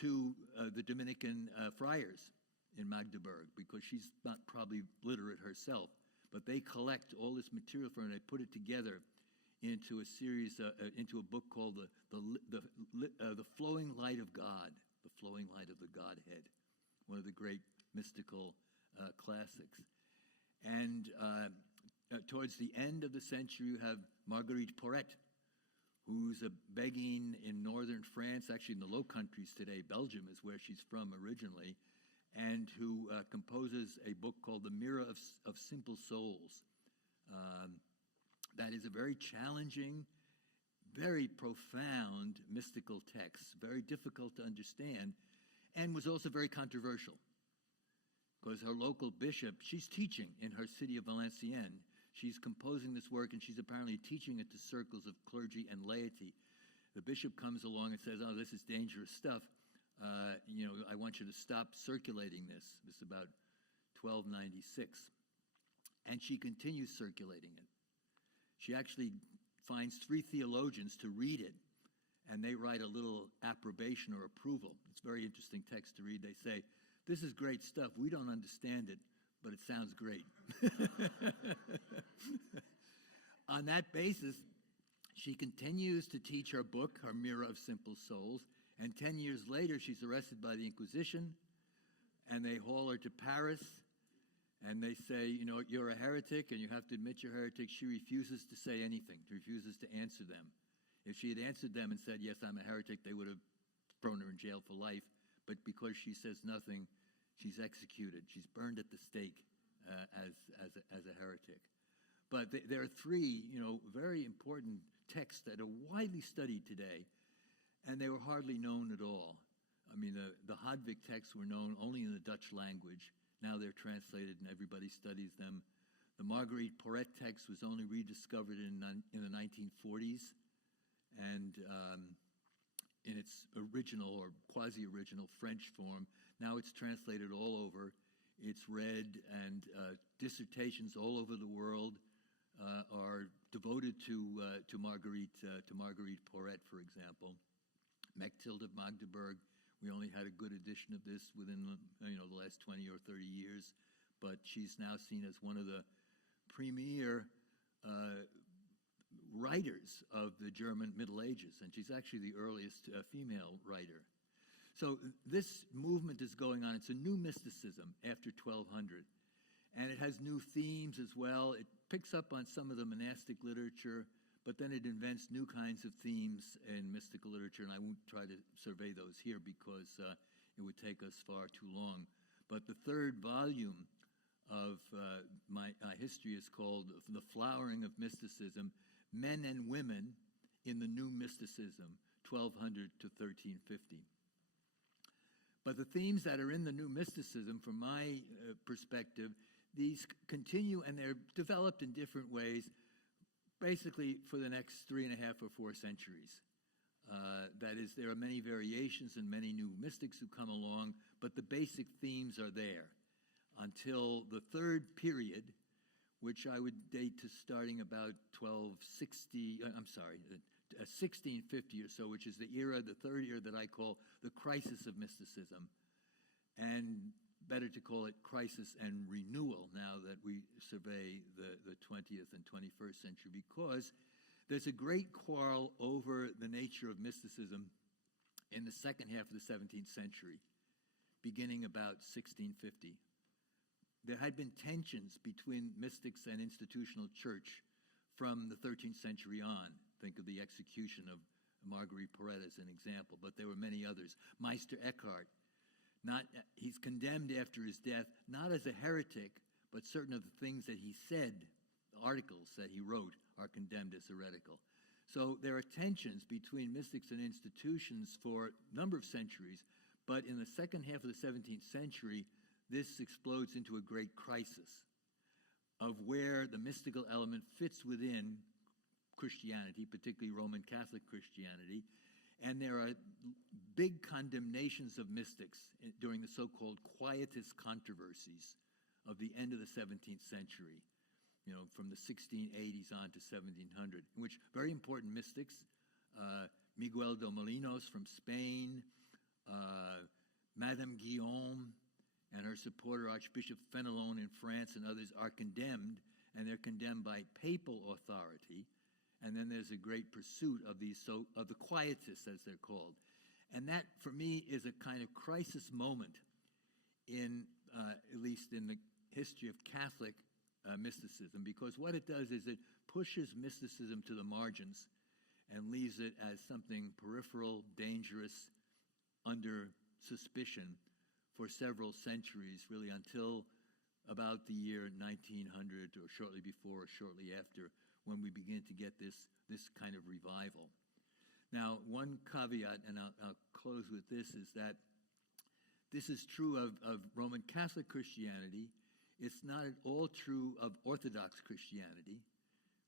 to the Dominican friars in Magdeburg, because she's not probably literate herself, but they collect all this material for her and they put it together into a series, into a book called the Flowing Light of God, the Flowing Light of the Godhead, one of the great mystical classics. And towards the end of the century, you have Marguerite Porret, who's a Beguine in northern France, actually in the Low Countries today. Belgium is where she's from originally, and who composes a book called The Mirror of Simple Souls. That is a very challenging, very profound mystical text, very difficult to understand, and was also very controversial, because her local bishop, she's teaching in her city of Valenciennes. She's composing this work, and she's apparently teaching it to circles of clergy and laity. The bishop comes along and says, "Oh, this is dangerous stuff. I want you to stop circulating this." This is about 1296. And she continues circulating it. She actually finds 3 theologians to read it, and they write a little approbation or approval. It's a very interesting text to read. They say, "This is great stuff. We don't understand it, but it sounds great." On that basis, she continues to teach her book, Her Mirror of Simple Souls, and 10 years later, she's arrested by the Inquisition, and they haul her to Paris, and they say, "You're a heretic, and you have to admit you're a heretic." She refuses to say anything, refuses to answer them. If she had answered them and said, "Yes, I'm a heretic," they would have thrown her in jail for life. But because she says nothing, she's executed. She's burned at the stake as a heretic. But there are 3, very important texts that are widely studied today, and they were hardly known at all. I mean, the Hadvig texts were known only in the Dutch language. Now they're translated, and everybody studies them. The Marguerite Porete text was only rediscovered in the 1940s, and in its original or quasi-original French form. Now it's translated all over. It's read, and dissertations all over the world are devoted to Marguerite Porete, for example. Mechtilde of Magdeburg, we only had a good edition of this within the last 20 or 30 years, but she's now seen as one of the premier writers of the German Middle Ages, and she's actually the earliest female writer. So this movement is going on. It's a new mysticism after 1200, and it has new themes as well. It picks up on some of the monastic literature, but then it invents new kinds of themes in mystical literature, and I won't try to survey those here because it would take us far too long. But the 3rd volume of my history is called The Flowering of Mysticism, Men and Women in the New Mysticism, 1200 to 1350. But the themes that are in the New Mysticism, from my perspective, these continue, and they're developed in different ways, basically for the next 3.5 or 4 centuries. That is, there are many variations and many new mystics who come along, but the basic themes are there until the 3rd period, which I would date to starting about 1650 or so, which is the 3rd era that I call the crisis of mysticism, and better to call it crisis and renewal now that we survey the 20th and 21st century, because there's a great quarrel over the nature of mysticism in the second half of the 17th century, beginning about 1650. There had been tensions between mystics and institutional church from the 13th century on. Think of the execution of Marguerite Porete as an example, but there were many others. Meister Eckhart, he's condemned after his death, not as a heretic, but certain of the things that he said, the articles that he wrote, are condemned as heretical. So there are tensions between mystics and institutions for a number of centuries, but in the second half of the 17th century, this explodes into a great crisis of where the mystical element fits within Christianity, particularly Roman Catholic Christianity, and there are big condemnations of mystics during the so-called Quietist controversies of the end of the 17th century, from the 1680s on to 1700, in which very important mystics, Miguel de Molinos from Spain, Madame Guillaume, and her supporter Archbishop Fenelon in France and others are condemned, and they're condemned by papal authority. And then there's a great pursuit of the Quietists, as they're called. And that, for me, is a kind of crisis moment in, at least in the history of Catholic mysticism, because what it does is it pushes mysticism to the margins and leaves it as something peripheral, dangerous, under suspicion for several centuries, really until about the year 1900 or shortly before or shortly after, when we begin to get this kind of revival. Now, one caveat, and I'll close with this, is that this is true of Roman Catholic Christianity. It's not at all true of Orthodox Christianity,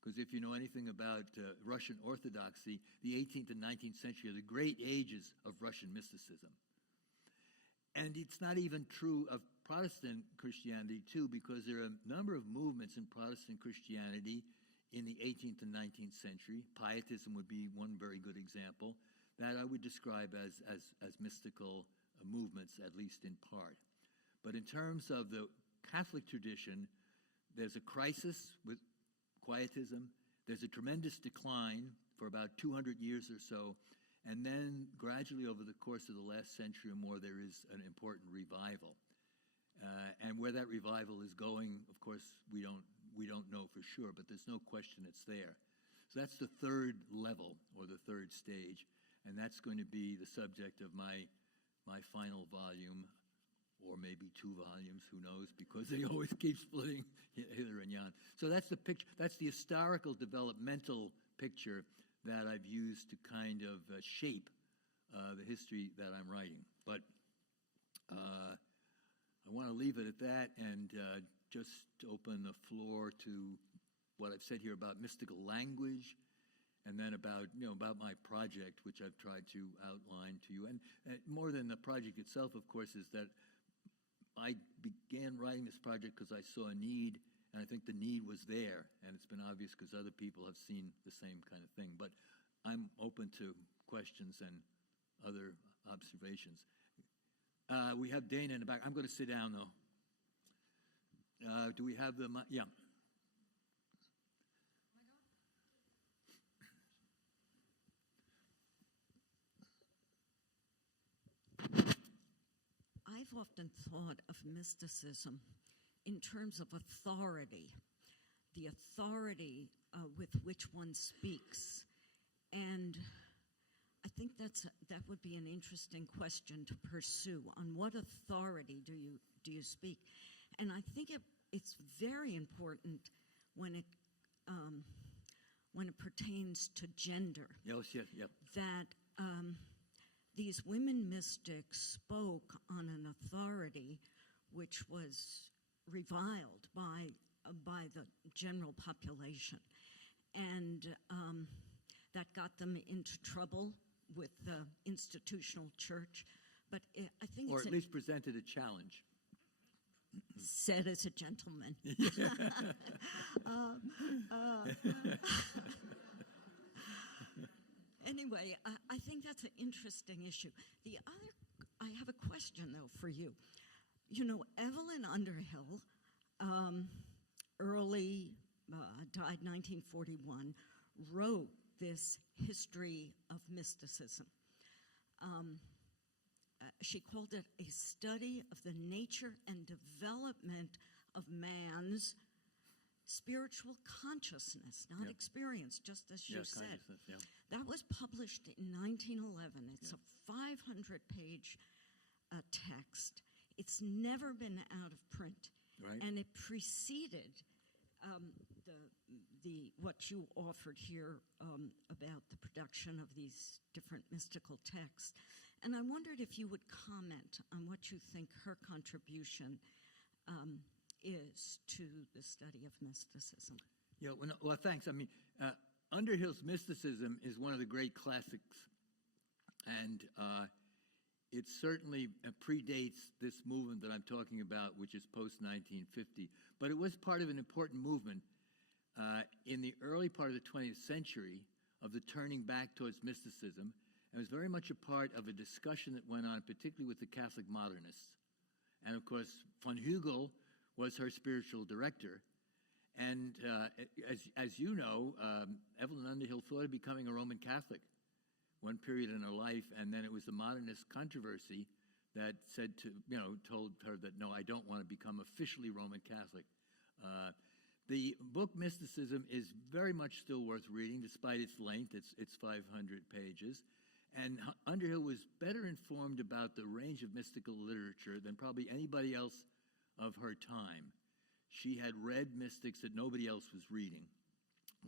because if you know anything about Russian Orthodoxy, the 18th and 19th century are the great ages of Russian mysticism. And it's not even true of Protestant Christianity, too, because there are a number of movements in Protestant Christianity in the 18th and 19th century. Pietism would be one very good example that I would describe as mystical movements, at least in part. But in terms of the Catholic tradition, there's a crisis with Quietism. There's a tremendous decline for about 200 years or so. And then gradually over the course of the last century or more, there is an important revival. And where that revival is going, of course, we don't know for sure, but there's no question it's there. So that's the third level or the third stage. And that's going to be the subject of my final volume, or maybe 2 volumes, who knows, because they always keep splitting hither and yon. So that's the picture. That's the historical developmental picture that I've used to kind of shape the history that I'm writing. But I want to leave it at that and just open the floor to what I've said here about mystical language, and then about my project, which I've tried to outline to you. And more than the project itself, of course, is that I began writing this project because I saw a need, and I think the need was there, and it's been obvious because other people have seen the same kind of thing. But I'm open to questions and other observations. We have Dana in the back. I'm going to sit down, though. Do we have the mic? Yeah. I've often thought of mysticism in terms of authority, the authority with which one speaks. And I think that would be an interesting question to pursue. On what authority do you speak? And I think it's very important when it pertains to gender. Yes. That these women mystics spoke on an authority which was reviled by the general population, and that got them into trouble with the institutional church. But I think or at least presented a challenge. Said as a gentleman. Anyway, I think that's an interesting issue. I have a question, though, for you. You know, Evelyn Underhill, died 1941, wrote this history of mysticism. She called it a study of the nature and development of man's spiritual consciousness, not experience, just as you said. Yeah. That was published in 1911. It's a 500-page text. It's never been out of print. Right. And it preceded what you offered here about the production of these different mystical texts. And I wondered if you would comment on what you think her contribution is to the study of mysticism. Yeah, well, thanks. I mean, Underhill's mysticism is one of the great classics, and it certainly predates this movement that I'm talking about, which is post-1950. But it was part of an important movement in the early part of the 20th century of the turning back towards mysticism. It was very much a part of a discussion that went on, particularly with the Catholic modernists. And, of course, von Hügel was her spiritual director. And as you know, Evelyn Underhill thought of becoming a Roman Catholic one period in her life, and then it was the modernist controversy that told her that, no, I don't want to become officially Roman Catholic. The book Mysticism is very much still worth reading, despite its length. It's 500 pages. And Underhill was better informed about the range of mystical literature than probably anybody else of her time. She had read mystics that nobody else was reading,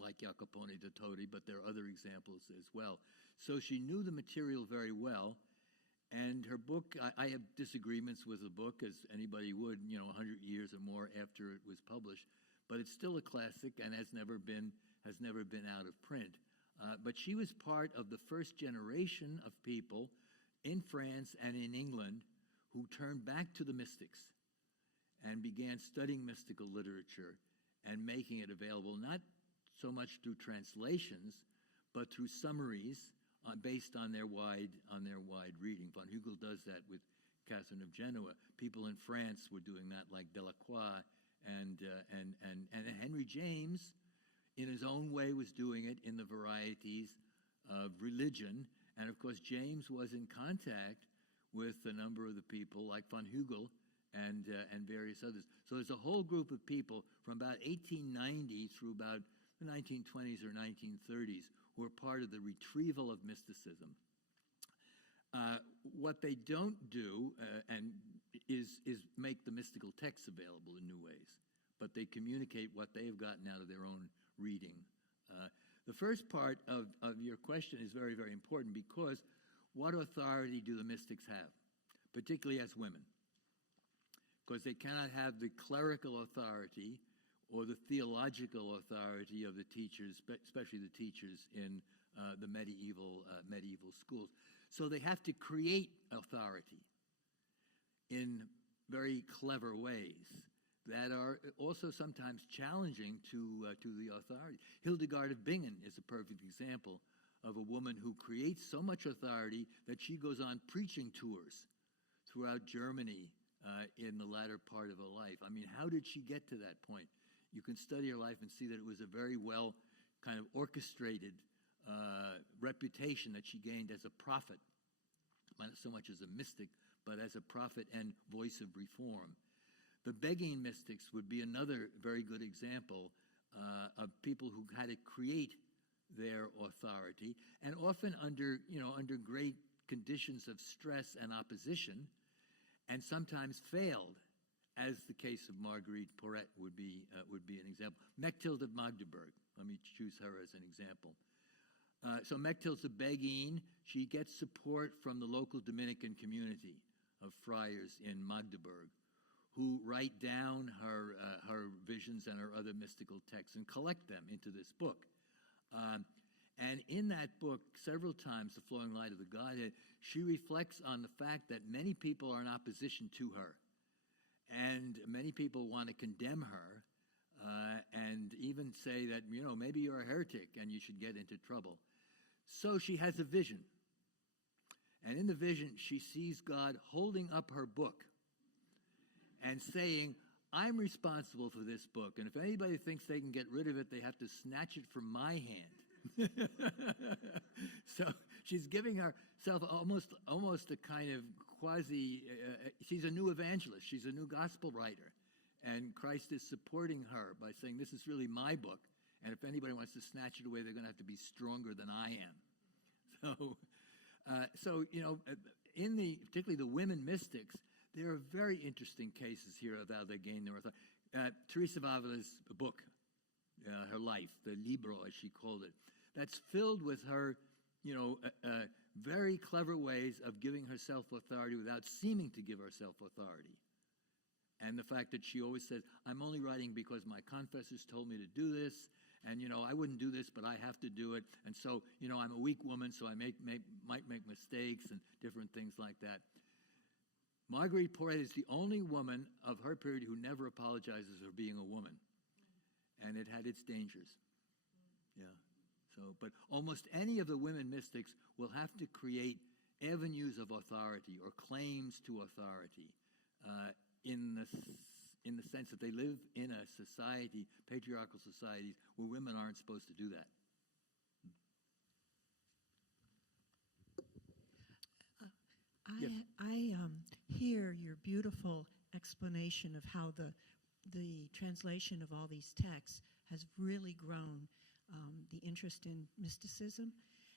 like Jacopone da Todi, but there are other examples as well. So she knew the material very well, And her book, I have disagreements with the book, as anybody would, 100 years or more after it was published, but it's still a classic and has never been out of print. But she was part of the first generation of people in France and in England who turned back to the mystics and began studying mystical literature and making it available, not so much through translations, but through summaries based on their wide reading. Von Hugel does that with Catherine of Genoa. People in France were doing that, like Delacroix, and Henry James, in his own way, was doing it in the varieties of religion. And of course, James was in contact with a number of the people like von Hugel and various others. So there's a whole group of people from about 1890 through about the 1920s or 1930s who are part of the retrieval of mysticism. What they don't do is make the mystical texts available in new ways, but they communicate what they've gotten out of their own reading. The first part of your question is very, very important, because what authority do the mystics have, particularly as women? Because they cannot have the clerical authority or the theological authority of the teachers, especially the teachers in the medieval schools. So they have to create authority in very clever ways that are also sometimes challenging to the authority. Hildegard of Bingen is a perfect example of a woman who creates so much authority that she goes on preaching tours throughout Germany in the latter part of her life. I mean, how did she get to that point? You can study her life and see that it was a very well kind of orchestrated reputation that she gained as a prophet, not so much as a mystic, but as a prophet and voice of reform. The begging mystics would be another very good example of people who had to create their authority, and often under great conditions of stress and opposition, and sometimes failed, as the case of Marguerite Porete would be an example. Mechthild of Magdeburg, let me choose her as an example. So Mechthild's a Beguine. She gets support from the local Dominican community of friars in Magdeburg, who write down her visions and her other mystical texts and collect them into this book. And in that book, several times, The Flowing Light of the Godhead, she reflects on the fact that many people are in opposition to her. And many people want to condemn her and even say that, maybe you're a heretic and you should get into trouble. So she has a vision. And in the vision, she sees God holding up her book and saying, I'm responsible for this book. And if anybody thinks they can get rid of it, they have to snatch it from my hand. So she's giving herself almost a kind of quasi, she's a new evangelist. She's a new gospel writer. And Christ is supporting her by saying, this is really my book. And if anybody wants to snatch it away, they're going to have to be stronger than I am. So particularly the women mystics, there are very interesting cases here of how they gain their authority. Teresa of Avila's book, her life, the Libro, as she called it, that's filled with her, very clever ways of giving herself authority without seeming to give herself authority. And the fact that she always says, I'm only writing because my confessors told me to do this, and, I wouldn't do this, but I have to do it. And so, I'm a weak woman, so I might make mistakes and different things like that. Marguerite Porete is the only woman of her period who never apologizes for being a woman. And it had its dangers. Yeah. So, but almost any of the women mystics will have to create avenues of authority or claims to authority in the sense that they live in a society, patriarchal societies, where women aren't supposed to do that. I hear your beautiful explanation of how the translation of all these texts has really grown the interest in mysticism.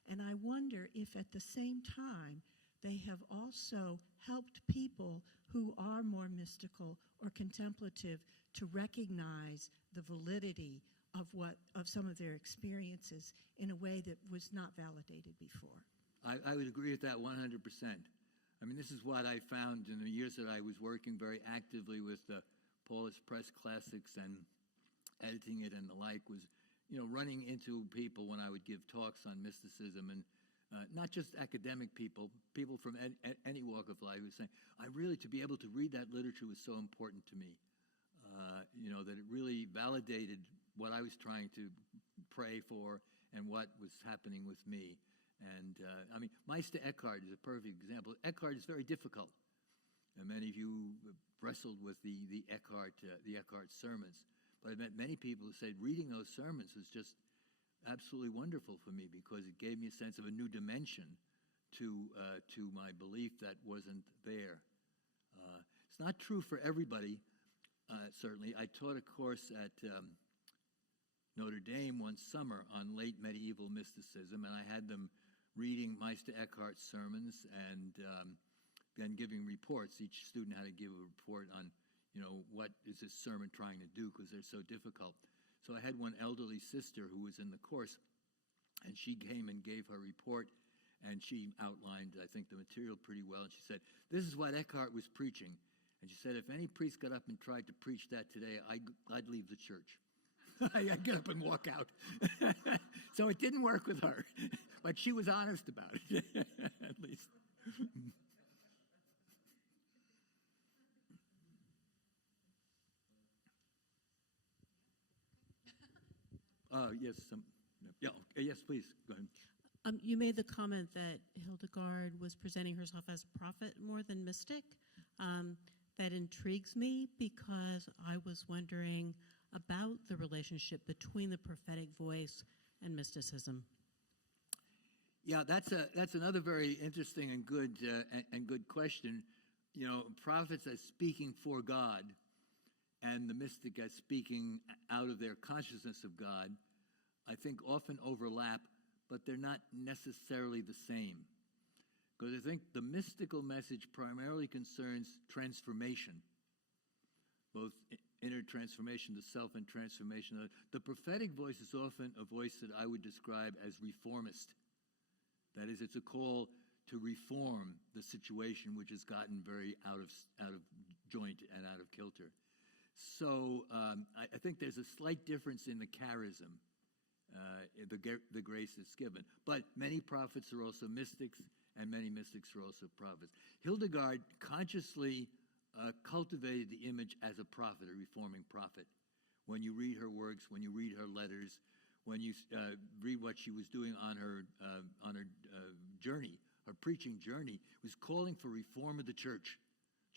And I wonder if at the same time they have also helped people who are more mystical or contemplative to recognize the validity of some of their experiences in a way that was not validated before. I would agree with that 100%. I mean, this is what I found in the years that I was working very actively with the Paulist Press Classics and editing it and the like, was, running into people when I would give talks on mysticism, and not just academic people from any walk of life, who saying, to be able to read that literature was so important to me, that it really validated what I was trying to pray for and what was happening with me. And, Meister Eckhart is a perfect example. Eckhart is very difficult. And many of you wrestled with the Eckhart sermons. But I met many people who said reading those sermons was just absolutely wonderful for me, because it gave me a sense of a new dimension to my belief that wasn't there. It's not true for everybody, certainly. I taught a course at Notre Dame one summer on late medieval mysticism, and I had them reading Meister Eckhart's sermons and then giving reports. Each student had to give a report on, what is this sermon trying to do, because they're so difficult. So I had one elderly sister who was in the course, and she came and gave her report, and she outlined, I think, the material pretty well. And she said, "This is what Eckhart was preaching." And she said, "If any priest got up and tried to preach that today, I'd leave the church." I'd get up and walk out. So it didn't work with her, but she was honest about it, at least. Yes, yes, please, go ahead. You made the comment that Hildegard was presenting herself as a prophet more than mystic. That intrigues me, because I was wondering about the relationship between the prophetic voice and mysticism. Yeah, that's another very interesting and good question. Prophets as speaking for God, and the mystic as speaking out of their consciousness of God, I think often overlap, but they're not necessarily the same. Because I think the mystical message primarily concerns transformation, both inner transformation, the self, and transformation. The prophetic voice is often a voice that I would describe as reformist. That is, it's a call to reform the situation which has gotten very out of joint and out of kilter. So I think there's a slight difference in the charism, the grace that's given. But many prophets are also mystics, and many mystics are also prophets. Hildegard consciously cultivated the image as a prophet, a reforming prophet. When you read her works, when you read her letters, when you read what she was doing on her journey, her preaching journey, was calling for reform of the church.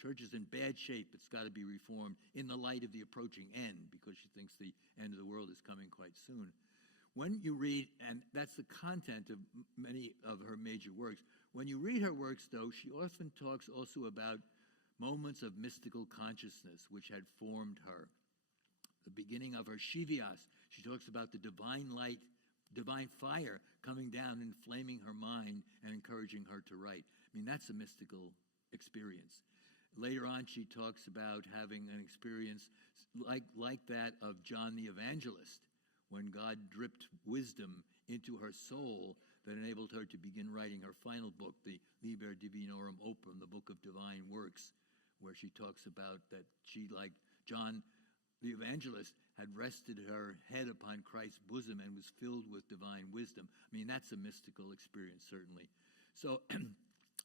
Church is in bad shape. It's got to be reformed in the light of the approaching end, because she thinks the end of the world is coming quite soon. When you read, and that's the content of many of her major works, when you read her works, though, she often talks also about moments of mystical consciousness which had formed her. The beginning of her Shivias, she talks about the divine light, divine fire coming down and inflaming her mind and encouraging her to write. I mean, that's a mystical experience. Later on, she talks about having an experience like that of John the Evangelist, when God dripped wisdom into her soul that enabled her to begin writing her final book, the Liber Divinorum Opum, the Book of Divine Works, where she talks about that she, like John the Evangelist, had rested her head upon Christ's bosom and was filled with divine wisdom. I mean, that's a mystical experience, certainly. So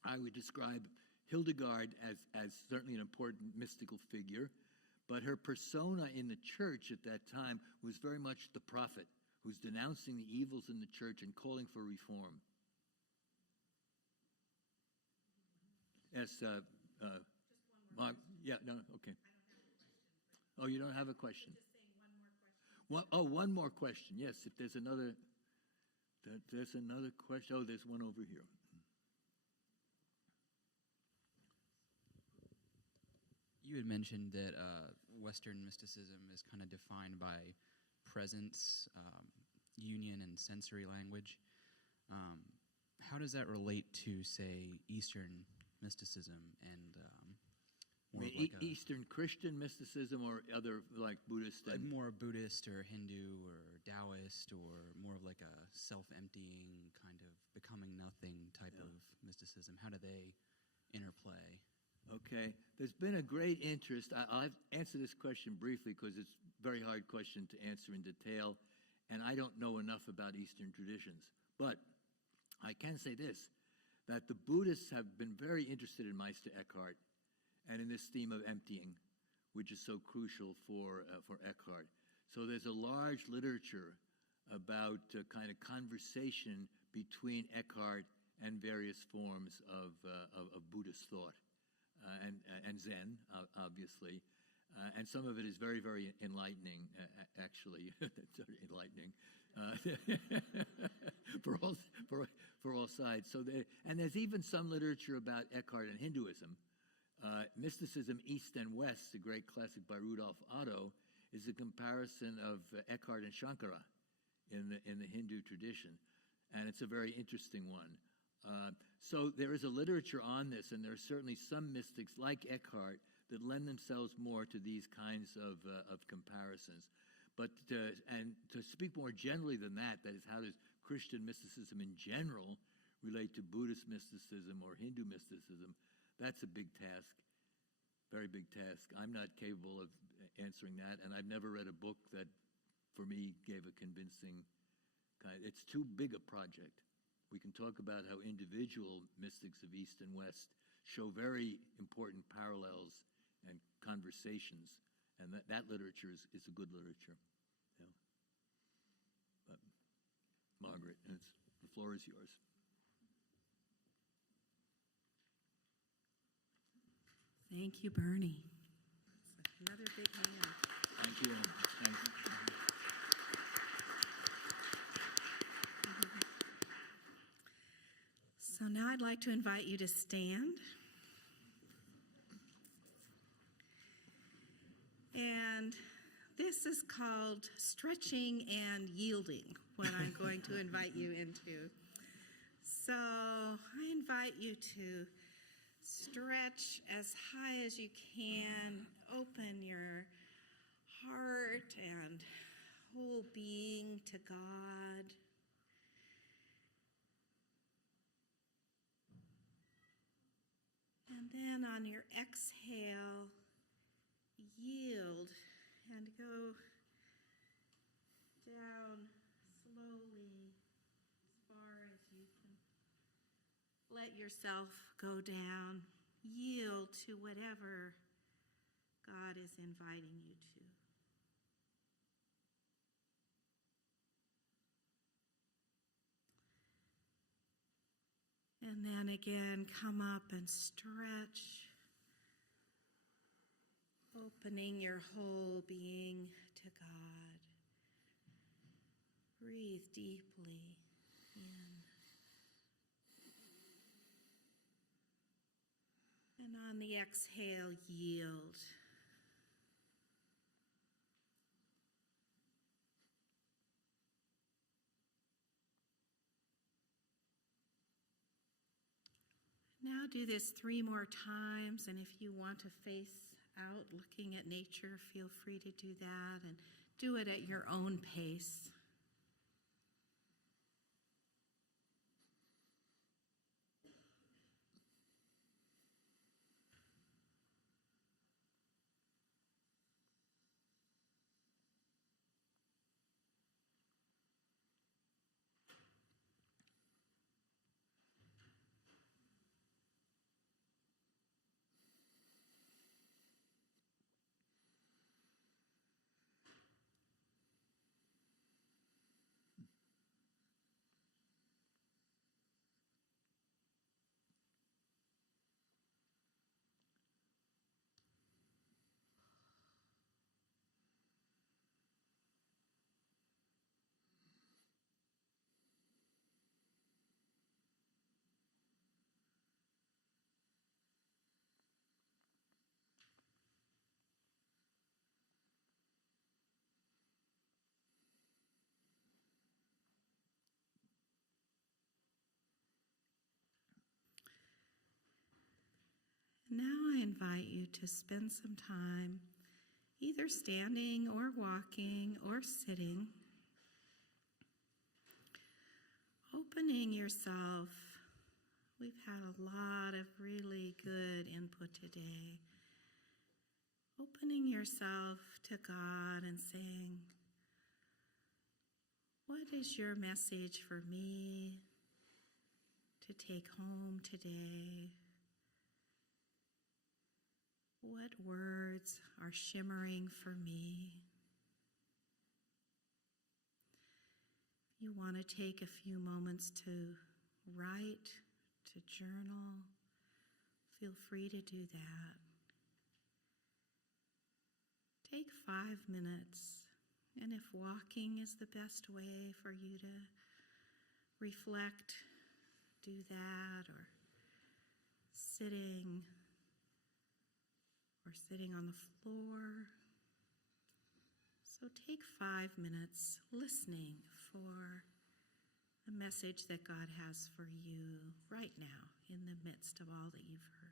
I would describe Hildegard as certainly an important mystical figure, but her persona in the church at that time was very much the prophet who's denouncing the evils in the church and calling for reform. Yes, Mark, yeah, no, okay. Oh, you don't have a question? One more question. Yes, if there's another question. Oh, there's one over here. You had mentioned that Western mysticism is kind of defined by presence, union, and sensory language. How does that relate to, say, Eastern mysticism and more like Eastern Christian mysticism, or other like Buddhist? Like more Buddhist or Hindu or Taoist, or more of like a self-emptying kind of becoming nothing type of mysticism. How do they interplay? Okay, there's been a great interest. I'll answer this question briefly because it's a very hard question to answer in detail, and I don't know enough about Eastern traditions. But I can say this, that the Buddhists have been very interested in Meister Eckhart and in this theme of emptying, which is so crucial for Eckhart. So there's a large literature about kind of conversation between Eckhart and various forms of Buddhist thought. And Zen, obviously, and some of it is very, very enlightening. Actually, it's very enlightening for all sides. So, and there's even some literature about Eckhart and Hinduism. Mysticism, East and West, a great classic by Rudolf Otto, is a comparison of Eckhart and Shankara in the Hindu tradition, and it's a very interesting one. So there is a literature on this, and there are certainly some mystics like Eckhart that lend themselves more to these kinds of comparisons. But and to speak more generally than that is how does Christian mysticism in general relate to Buddhist mysticism or Hindu mysticism? That's a big task, very big task. I'm not capable of answering that, and I've never read a book that, for me, gave a convincing kind. It's too big a project. We can talk about how individual mystics of East and West show very important parallels and conversations, and that literature is a good literature. Yeah. But Margaret, the floor is yours. Thank you, Bernie. Another big hand. Thank you. Thank you. So now I'd like to invite you to stand. And this is called stretching and yielding, what I'm going to invite you into. So I invite you to stretch as high as you can, open your heart and whole being to God. And then on your exhale, yield and go down slowly as far as you can. Let yourself go down. Yield to whatever God is inviting you to. And then again, come up and stretch, opening your whole being to God. Breathe deeply in. And on the exhale, yield. Now do this 3 more times, and if you want to face out looking at nature, feel free to do that, and do it at your own pace. Now I invite you to spend some time either standing or walking or sitting, opening yourself We've had a lot of really good input today. Opening yourself to God and saying, what is your message for me to take home today? What words are shimmering for me? You want to take a few moments to write, to journal, feel free to do that. Take 5 minutes, and if walking is the best way for you to reflect, do that, or sitting on the floor. So take 5 minutes listening for the message that God has for you right now in the midst of all that you've heard.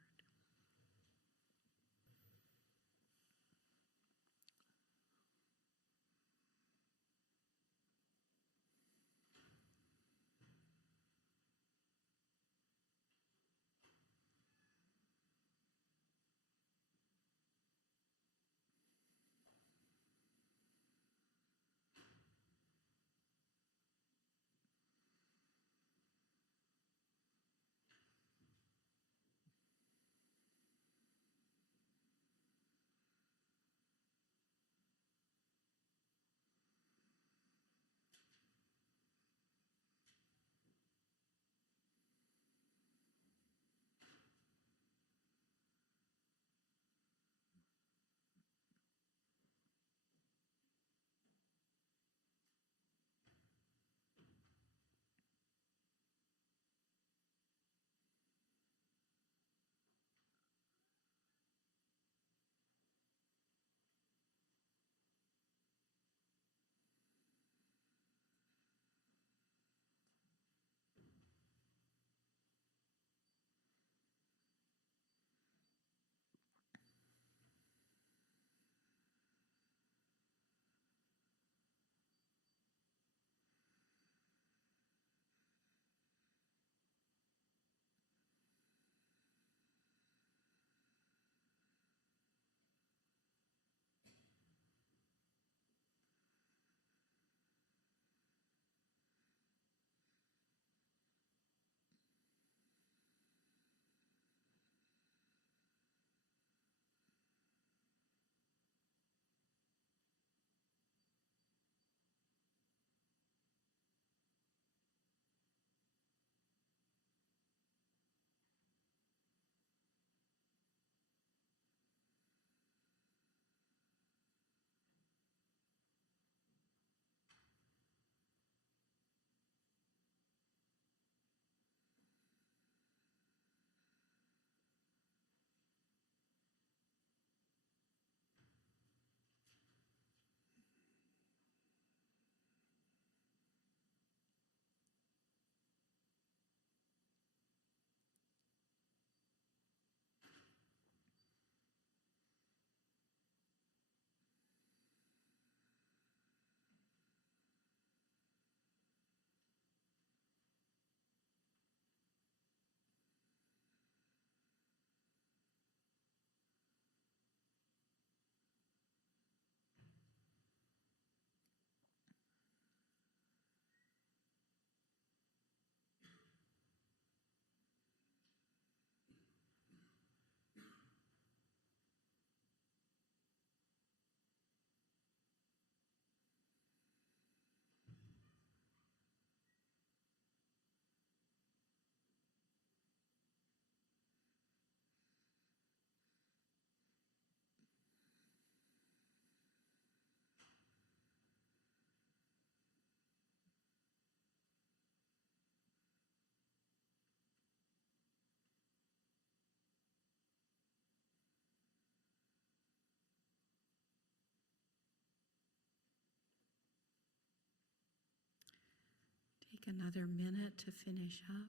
Take another minute to finish up.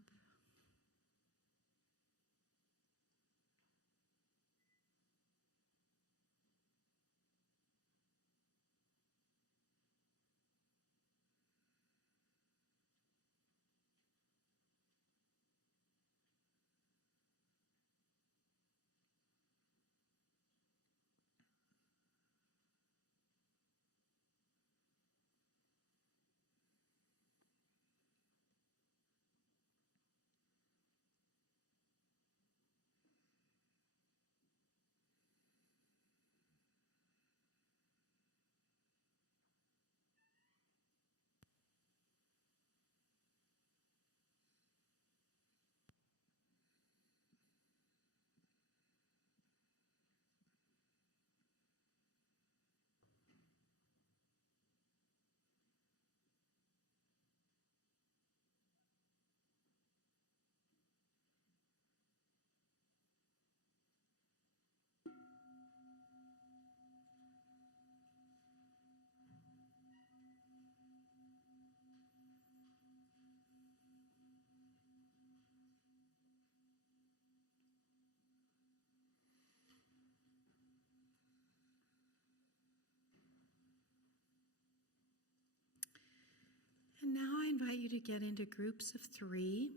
And now I invite you to get into groups of 3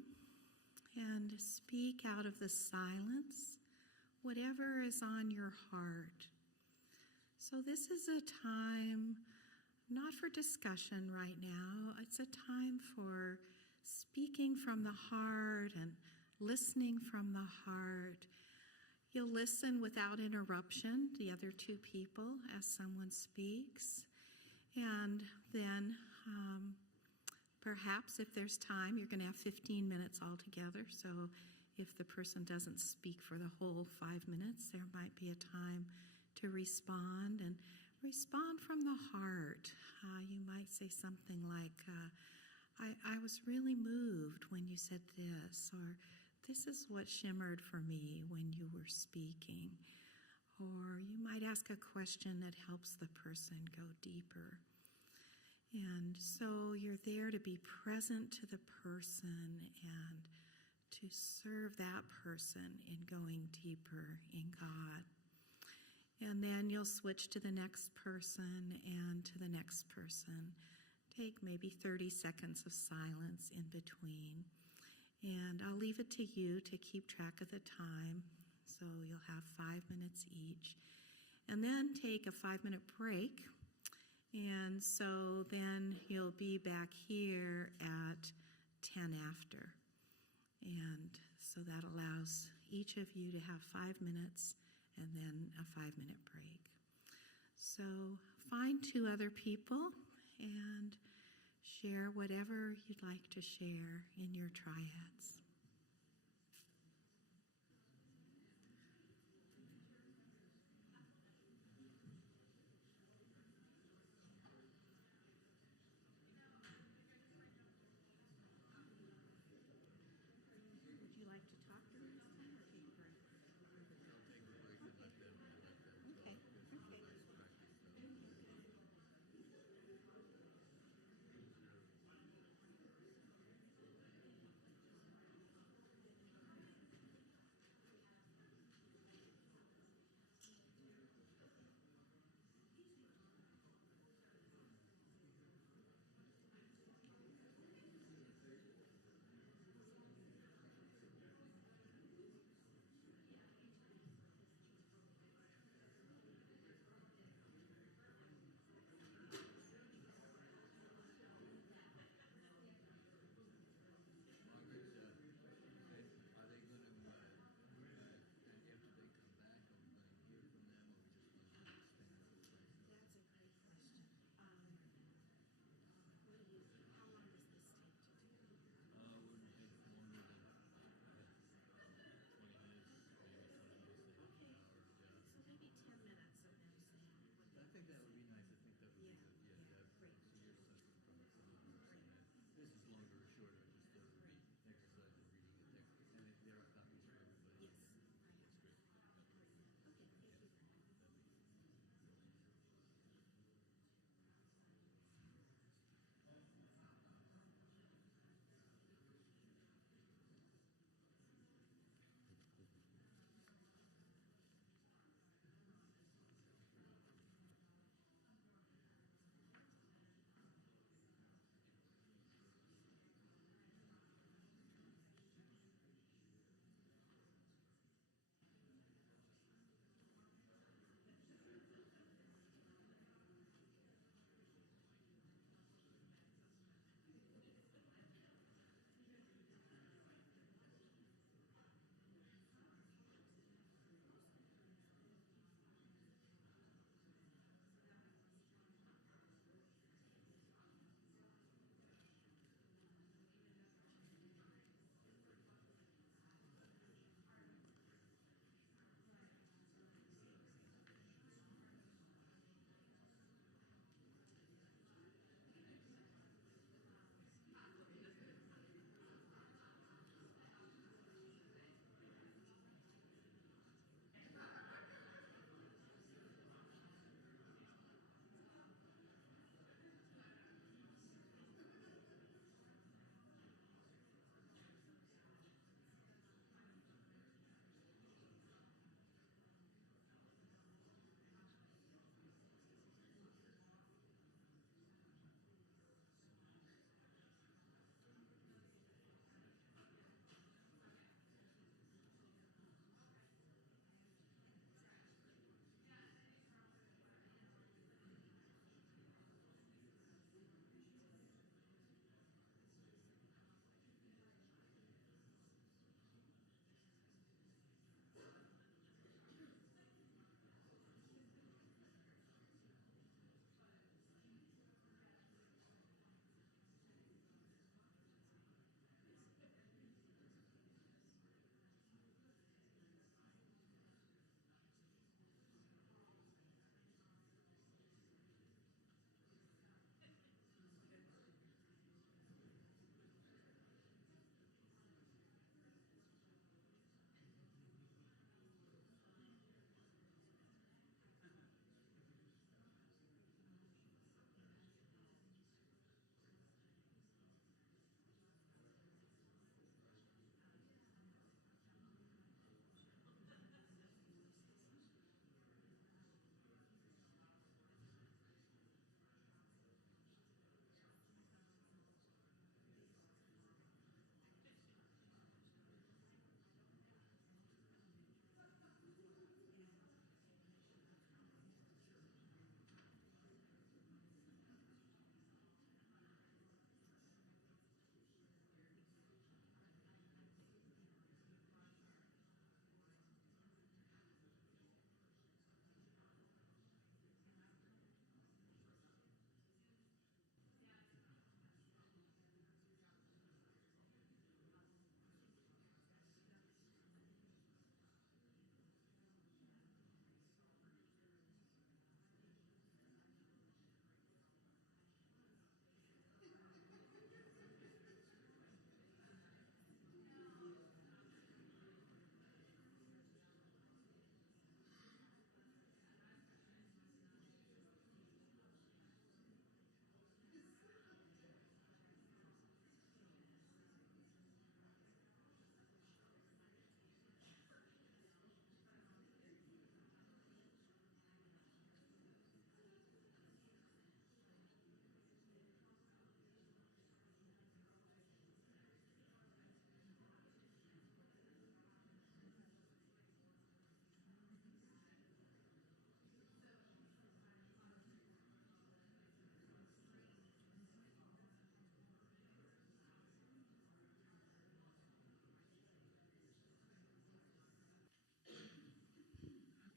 and speak out of the silence whatever is on your heart. So this is a time not for discussion right now. It's a time for speaking from the heart and listening from the heart. You'll listen without interruption, the other 2 people, as someone speaks. And then perhaps if there's time, you're going to have 15 minutes altogether. So if the person doesn't speak for the whole 5 minutes, there might be a time to respond, and respond from the heart. You might say something like, I was really moved when you said this, or this is what shimmered for me when you were speaking. Or you might ask a question that helps the person go deeper. And so you're there to be present to the person and to serve that person in going deeper in God. And then you'll switch to the next person and to the next person. Take maybe 30 seconds of silence in between. And I'll leave it to you to keep track of the time. So you'll have 5 minutes each. And then take a 5-minute break. And so then you'll be back here at 10 after. And so that allows each of you to have 5 minutes and then a 5-minute break. So find 2 other people and share whatever you'd like to share in your triads. Would you like to talk during this time or take a break? Okay.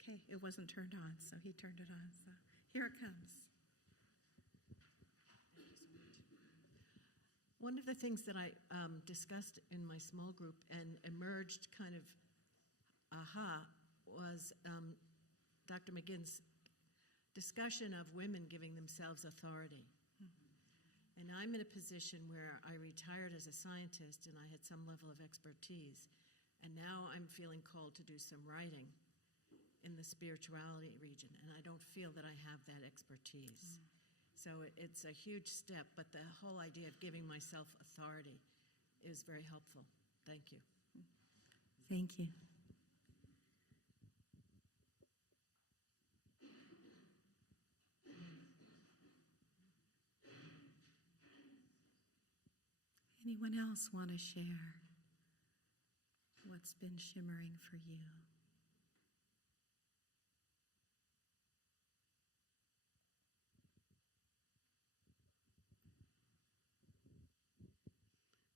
Okay, it wasn't turned on, so he turned it on. So here it comes. One of the things that I discussed in my small group and emerged kind of was Dr. McGinn's discussion of women giving themselves authority. And I'm in a position where I retired as a scientist and I had some level of expertise. And now I'm feeling called to do some writing in the spirituality region. And I don't feel that I have that expertise. So it's a huge step, but the whole idea of giving myself authority is very helpful. Thank you. Thank you. Anyone else want to share what's been shimmering for you?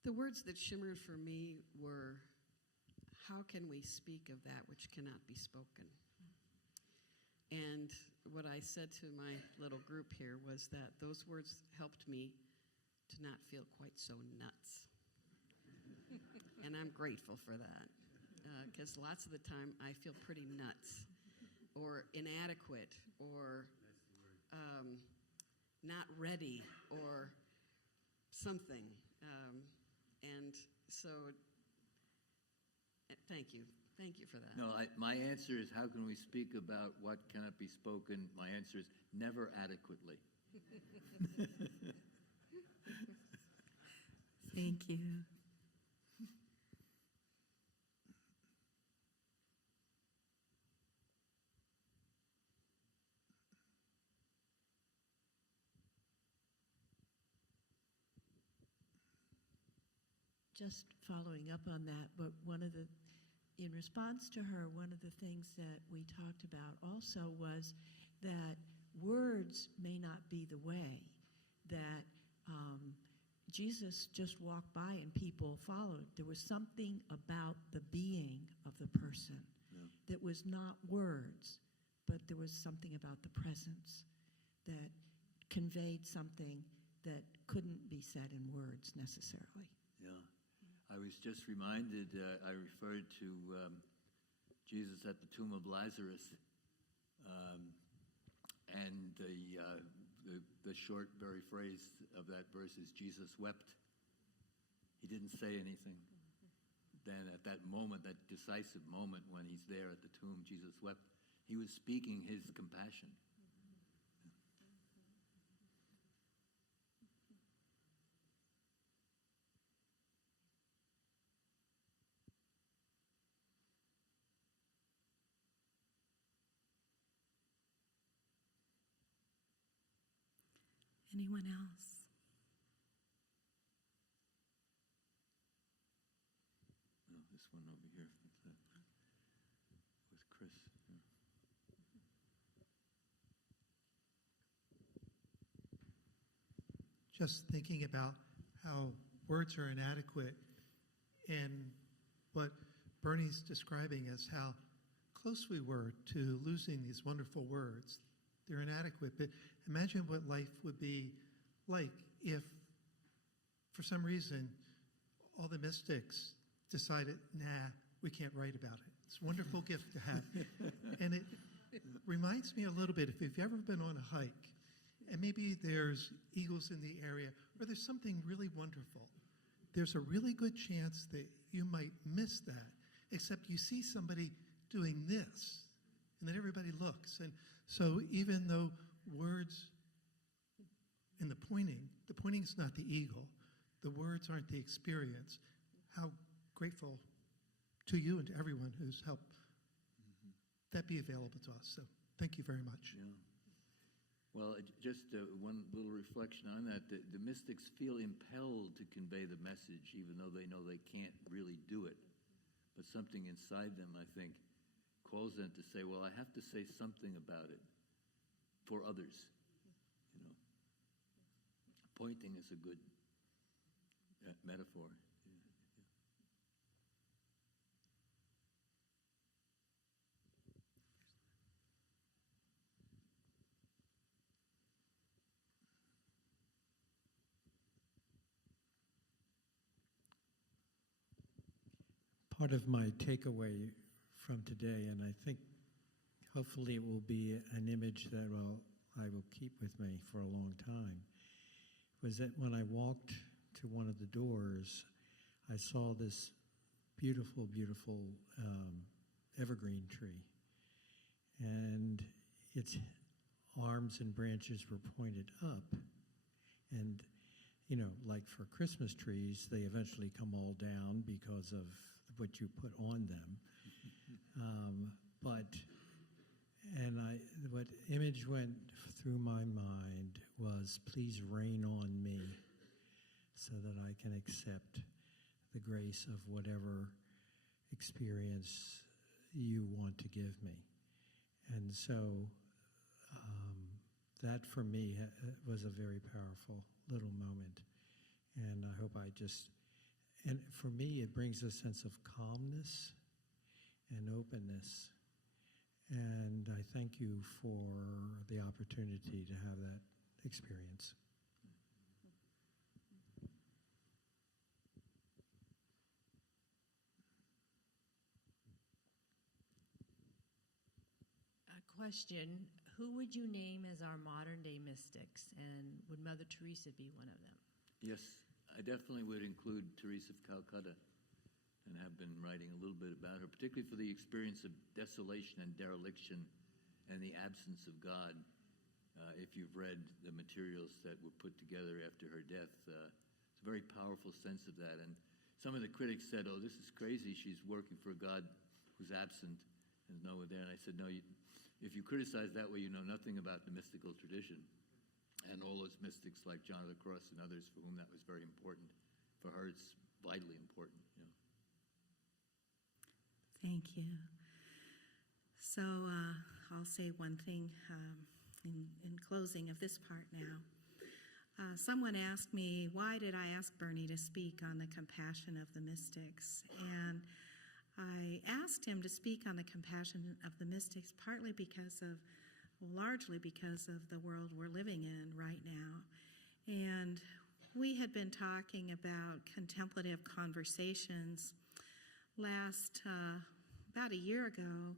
The words that shimmered for me were, how can we speak of that which cannot be spoken? And what I said to my little group here was that those words helped me to not feel quite so nuts. And I'm grateful for that, because lots of the time I feel pretty nuts or inadequate or not ready or something. And so, thank you. Thank you for that. No, my answer is, how can we speak about what cannot be spoken? My answer is, never adequately. Thank you. Just following up on that, but in response to her, one of the things that we talked about also was that words may not be the way, that Jesus just walked by and people followed. There was something about the being of the person that was not words, but there was something about the presence that conveyed something that couldn't be said in words necessarily. Yeah. I was just reminded, I referred to Jesus at the tomb of Lazarus, and the short, very phrase of that verse is, Jesus wept. He didn't say anything. Then at that moment, that decisive moment when he's there at the tomb, Jesus wept. He was speaking his compassion. Anyone else? Oh, this one over here with Chris. Yeah. Just thinking about how words are inadequate and what Bernie's describing as how close we were to losing these wonderful words. They're inadequate, but imagine what life would be like if, for some reason, all the mystics decided, nah, we can't write about it. It's a wonderful gift to have. And it reminds me a little bit, if you've ever been on a hike, and maybe there's eagles in the area, or there's something really wonderful, there's a really good chance that you might miss that, except you see somebody doing this, and then everybody looks. And so even though words and the pointing is not the eagle, the words aren't the experience, how grateful to you and to everyone who's helped that be available to us. So thank you very much. Yeah. Well, just one little reflection on that. The mystics feel impelled to convey the message, even though they know they can't really do it. But something inside them, I think, calls them to say, well, I have to say something about it for others. You know, pointing is a good metaphor. part of my takeaway from today, and I think hopefully it will be an image that I will keep with me for a long time, was that when I walked to one of the doors, I saw this beautiful, beautiful evergreen tree. And its arms and branches were pointed up. And, you know, like for Christmas trees, they eventually come all down because of what you put on them. What image went through my mind was, please rain on me so that I can accept the grace of whatever experience you want to give me. And so that for me was a very powerful little moment. And I hope and for me it brings a sense of calmness and openness. And I thank you for the opportunity to have that experience. A question: who would you name as our modern-day mystics, and would Mother Teresa be one of them? Yes, I definitely would include Teresa of Calcutta, and have been writing a little bit about her, particularly for the experience of desolation and dereliction and the absence of God. If you've read the materials that were put together after her death, it's a very powerful sense of that. And some of the critics said, oh, this is crazy. She's working for a God who's absent and is nowhere there. And I said, no, if you criticize that way, you know nothing about the mystical tradition. And all those mystics like John of the Cross and others for whom that was very important. For her, it's vitally important. You know. Thank you. So I'll say one thing in closing of this part now. Someone asked me, why did I ask Bernie to speak on the compassion of the mystics? And I asked him to speak on the compassion of the mystics largely because of the world we're living in right now. And we had been talking about contemplative conversations. About a year ago,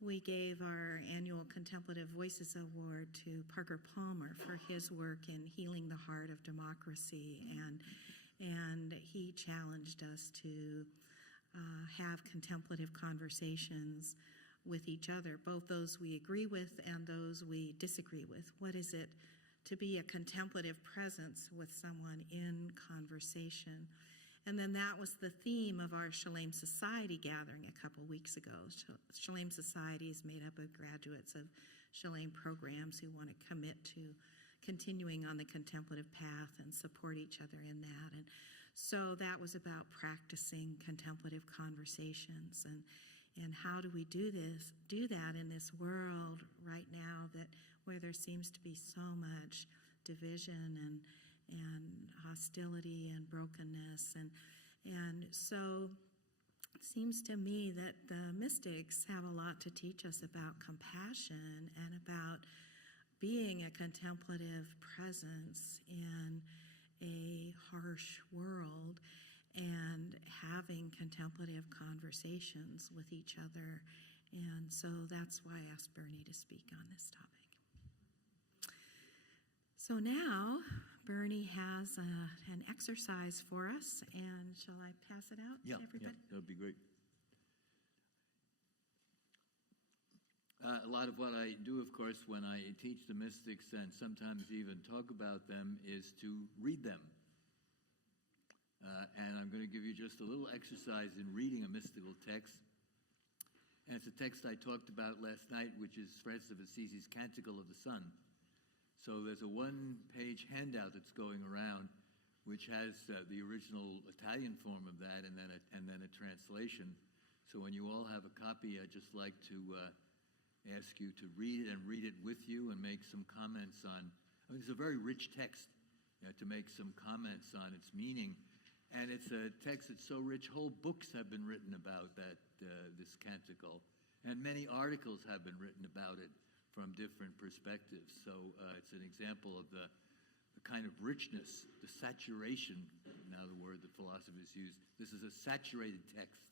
we gave our annual Contemplative Voices Award to Parker Palmer for his work in healing the heart of democracy, and he challenged us to have contemplative conversations with each other, both those we agree with and those we disagree with. What is it to be a contemplative presence with someone in conversation? And then that was the theme of our Shalem Society gathering a couple weeks ago. Shalem Society is made up of graduates of Shalem programs who want to commit to continuing on the contemplative path and support each other in that. And so that was about practicing contemplative conversations and how do we do that in this world right now where there seems to be so much division and hostility and brokenness. And so it seems to me that the mystics have a lot to teach us about compassion and about being a contemplative presence in a harsh world and having contemplative conversations with each other. And so that's why I asked Bernie to speak on this topic. So now, Bernie has an exercise for us, and shall I pass it out to everybody? Yeah, that would be great. A lot of what I do, of course, when I teach the mystics and sometimes even talk about them is to read them. And I'm going to give you just a little exercise in reading a mystical text. And it's a text I talked about last night, which is Francis of Assisi's Canticle of the Sun. So there's a one-page handout that's going around, which has the original Italian form of that and then a translation. So when you all have a copy, I'd just like to ask you to read it and read it with you and make some comments on. I mean, it's a very rich text, to make some comments on its meaning. And it's a text that's so rich, whole books have been written about this canticle, and many articles have been written about it from different perspectives. So it's an example of the kind of richness, the saturation, now the word that philosophers use. This is a saturated text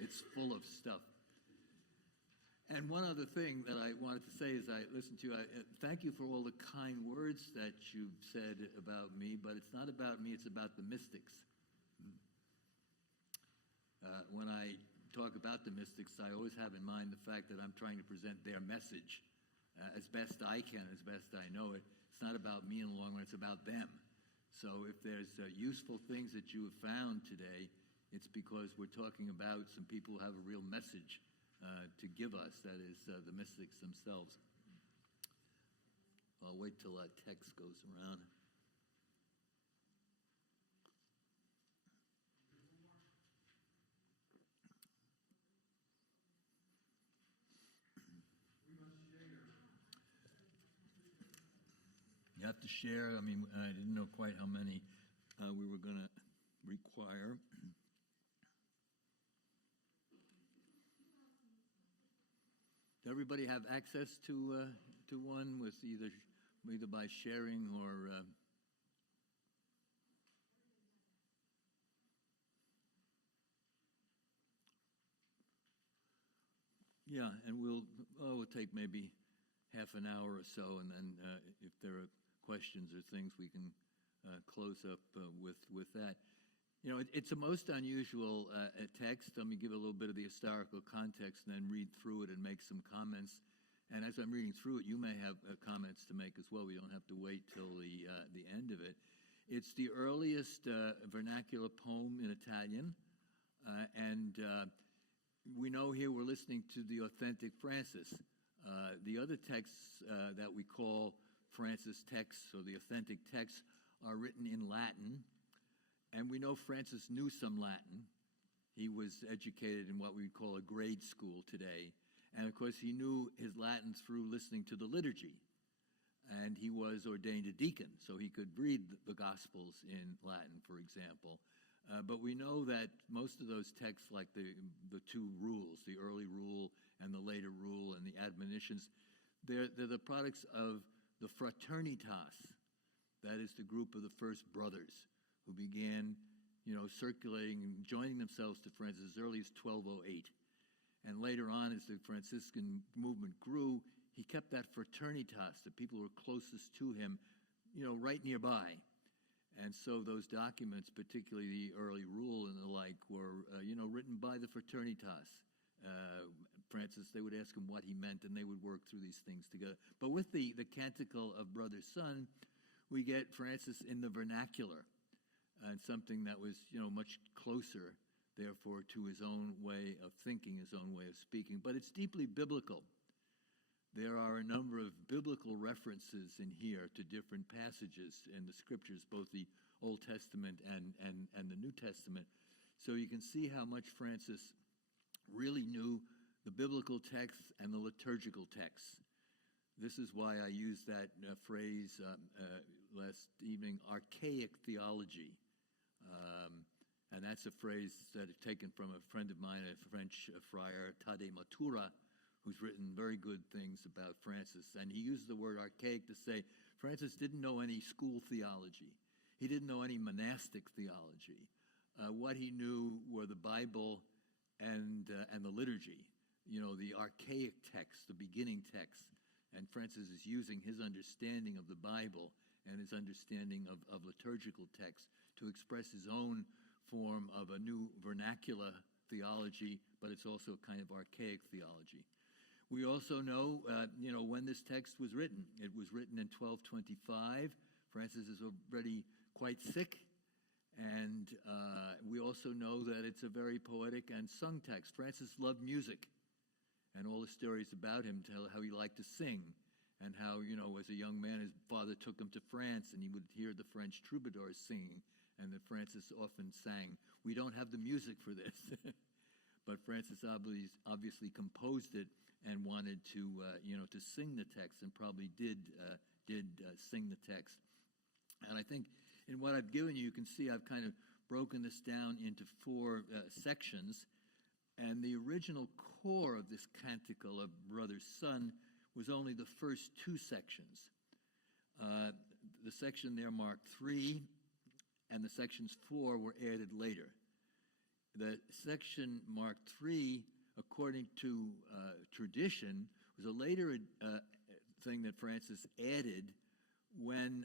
It's full of stuff. And one other thing that I wanted to say as I listened to you, thank you for all the kind words that you've said about me, but it's not about me, it's about the mystics. When I talk about the mystics, I always have in mind the fact that I'm trying to present their message as best I can, as best I know it. It's not about me in the long run, it's about them. So if there's useful things that you have found today, it's because we're talking about some people who have a real message to give us, that is, the mystics themselves. I'll wait till that text goes around. You have to share. I mean, I didn't know quite how many we were going to require. Does everybody have access to one with either by sharing or? Yeah, and we'll take maybe half an hour or so, and then if there are questions or things, we can close up with that. You know, it's a most unusual text. Let me give a little bit of the historical context and then read through it and make some comments. And as I'm reading through it, you may have comments to make as well. We don't have to wait till the end of it. It's the earliest vernacular poem in Italian, and we know here we're listening to the authentic Francis. The other texts that we call Francis texts, or the authentic texts, are written in Latin. And we know Francis knew some Latin. He was educated in what we call a grade school today. And of course, he knew his Latin through listening to the liturgy. And he was ordained a deacon, so he could read the Gospels in Latin, for example. But we know that most of those texts, like the two rules, the early rule and the later rule and the admonitions, they're the products of the fraternitas. That is the group of the first brothers who began, circulating and joining themselves to Francis as early as 1208. And later on, as the Franciscan movement grew, he kept that fraternitas, the people who were closest to him, right nearby. And so those documents, particularly the early rule and the like, were, written by the fraternitas. Francis, they would ask him what he meant, and they would work through these things together. But with the Canticle of Brother Son, we get Francis in the vernacular, and something that was, much closer, therefore, to his own way of thinking, his own way of speaking. But it's deeply biblical. There are a number of biblical references in here to different passages in the scriptures, both the Old Testament and the New Testament. So you can see how much Francis really knew the biblical texts and the liturgical texts. This is why I used that phrase last evening, archaic theology. And that's a phrase that is taken from a friend of mine, a French friar, Tade Matura, who's written very good things about Francis. And he used the word archaic to say Francis didn't know any school theology. He didn't know any monastic theology. What he knew were the Bible and the liturgy, the archaic text, the beginning text. And Francis is using his understanding of the Bible and his understanding of liturgical text to express his own form of a new vernacular theology, but it's also a kind of archaic theology. We also know, when this text was written. It was written in 1225. Francis is already quite sick, and we also know that it's a very poetic and sung text. Francis loved music, and all the stories about him tell how he liked to sing, and how, as a young man, his father took him to France, and he would hear the French troubadours singing, and that Francis often sang. We don't have the music for this, but Francis obviously composed it and wanted to sing the text, and probably did sing the text. And I think in what I've given you, you can see I've kind of broken this down into four sections. And the original core of this Canticle of Brother Son was only the first two sections. The section there marked 3, and the sections 4 were added later. the section marked 3, according to tradition, was a later thing that Francis added when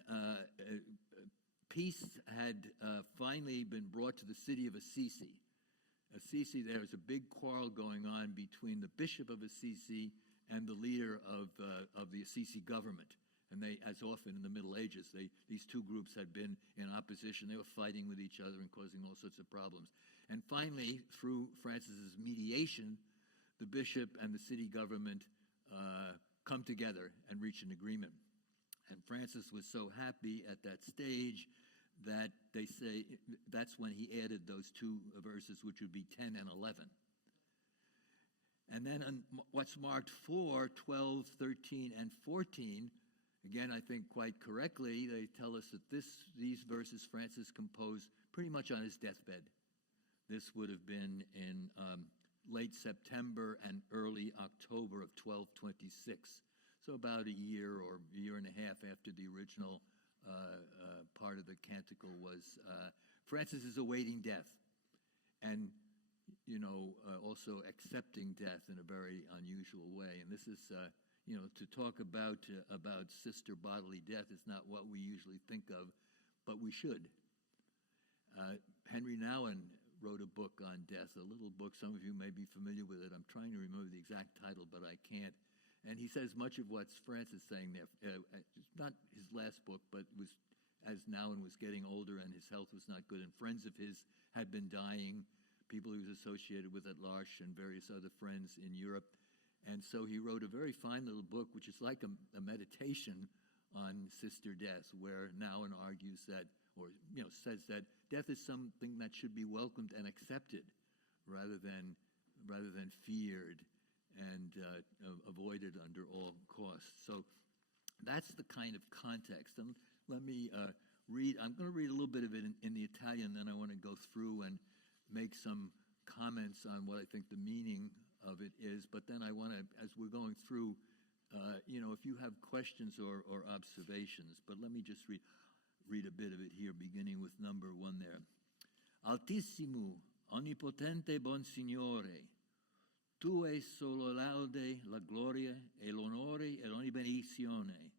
peace had finally been brought to the city of Assisi. Assisi, there was a big quarrel going on between the Bishop of Assisi and the leader of the Assisi government. And they, as often in the Middle Ages, these two groups had been in opposition. They were fighting with each other and causing all sorts of problems. And finally, through Francis's mediation, the bishop and the city government come together and reach an agreement. And Francis was so happy at that stage that they say that's when he added those two verses, which would be 10 and 11. And then on what's marked 4, 12, 13, and 14, again, I think quite correctly, they tell us that these verses Francis composed pretty much on his deathbed. This would have been in late September and early October of 1226. So about a year or a year and a half after the original part of the Canticle was, Francis is awaiting death and, also accepting death in a very unusual way. And this is, to talk about sister bodily death is not what we usually think of, but we should. Henry Nouwen wrote a book on death, a little book. Some of you may be familiar with it. I'm trying to remember the exact title, but I can't. And he says much of what Francis is saying there. It's not his last book, but was as Nouwen was getting older and his health was not good, and friends of his had been dying, people he was associated with at L'Arche and various other friends in Europe. And so he wrote a very fine little book, which is like a meditation on sister death, where Nouwen argues that, or says that death is something that should be welcomed and accepted, rather than feared and avoided under all costs. So that's the kind of context. And let me read. I'm going to read a little bit of it in the Italian, then I want to go through and make some comments on what I think the meaning of it is. But then I want to, as we're going through, if you have questions or observations, but let me just read a bit of it here, beginning with number 1 there. Altissimo, onnipotente bon Signore, tu è solo laude, la gloria e l'onore e l'ogni benedizione.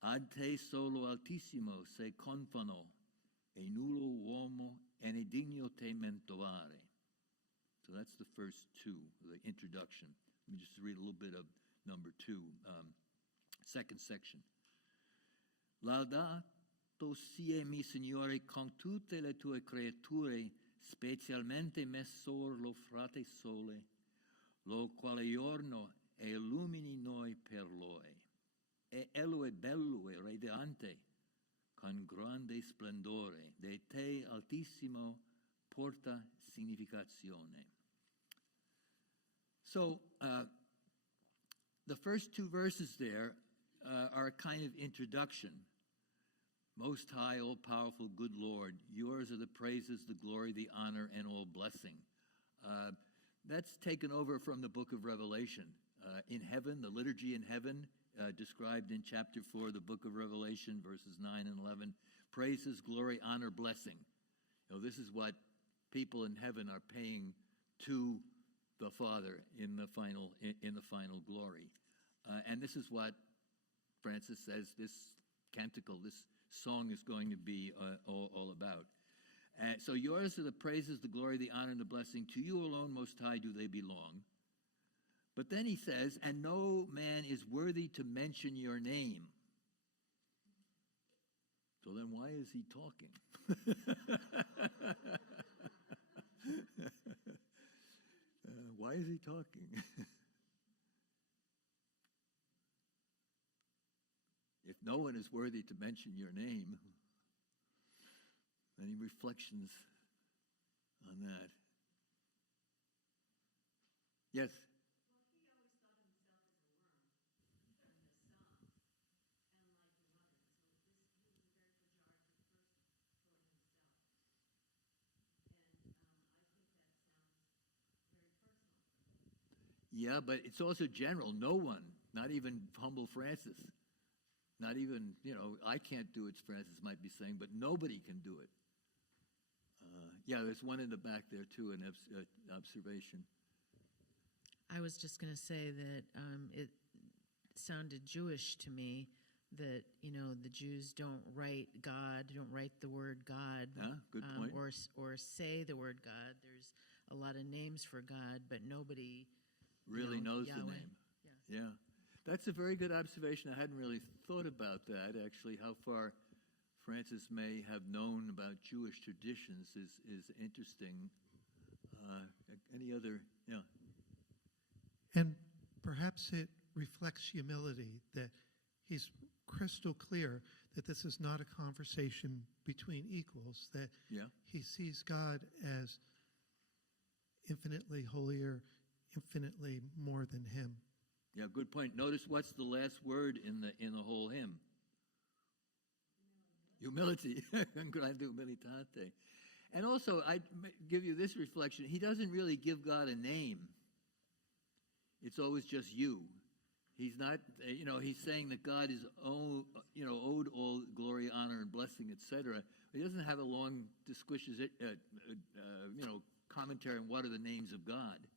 Ad te solo altissimo se confano, e nullo uomo è ne digno te mentovare. So that's the first 2, the introduction. Let me just read a little bit of number 2, second section. Laudato sia mi Signore con tutte le tue creature, specialmente me sor lo frate sole, lo quale giorno e illumini noi per lui. E ello è bello e radiante, con grande splendore, de te altissimo porta significazione. So, the first 2 verses there are a kind of introduction. Most high, all-powerful, good Lord, yours are the praises, the glory, the honor, and all blessing. That's taken over from the book of Revelation. In heaven, the liturgy in heaven, described in chapter 4 of the book of Revelation, verses 9 and 11, praises, glory, honor, blessing. This is what people in heaven are paying to the Father in the final glory. And this is what Francis says this canticle, this song is going to be all about. So yours are the praises, the glory, the honor, and the blessing. To you alone, Most High, do they belong. But then he says, and no man is worthy to mention your name. So then why is he talking? Why is he talking? If no one is worthy to mention your name, any reflections on that? Yes? Yeah, but it's also general. No one, not even humble Francis, not even, I can't do it, Francis might be saying, but nobody can do it. Yeah, there's one in the back there too, an observation. I was just going to say that it sounded Jewish to me that, the Jews don't write God, don't write the word God. Good point. Or say the word God. There's a lot of names for God, but nobody Really knows Yahweh. the name. Yeah. That's a very good observation. I hadn't really thought about that, actually. How far Francis may have known about Jewish traditions is interesting. Any other, yeah. And perhaps it reflects humility, that he's crystal clear that this is not a conversation between equals, that he sees God as infinitely holier, infinitely more than him. Yeah, good point. Notice what's the last word in the whole hymn? Humility. Grande humilitate. And also, I'd give you this reflection. He doesn't really give God a name. It's always just you. He's not, he's saying that God is owed all glory, honor, and blessing, etc. He doesn't have a long, disquisitive, commentary on what are the names of God.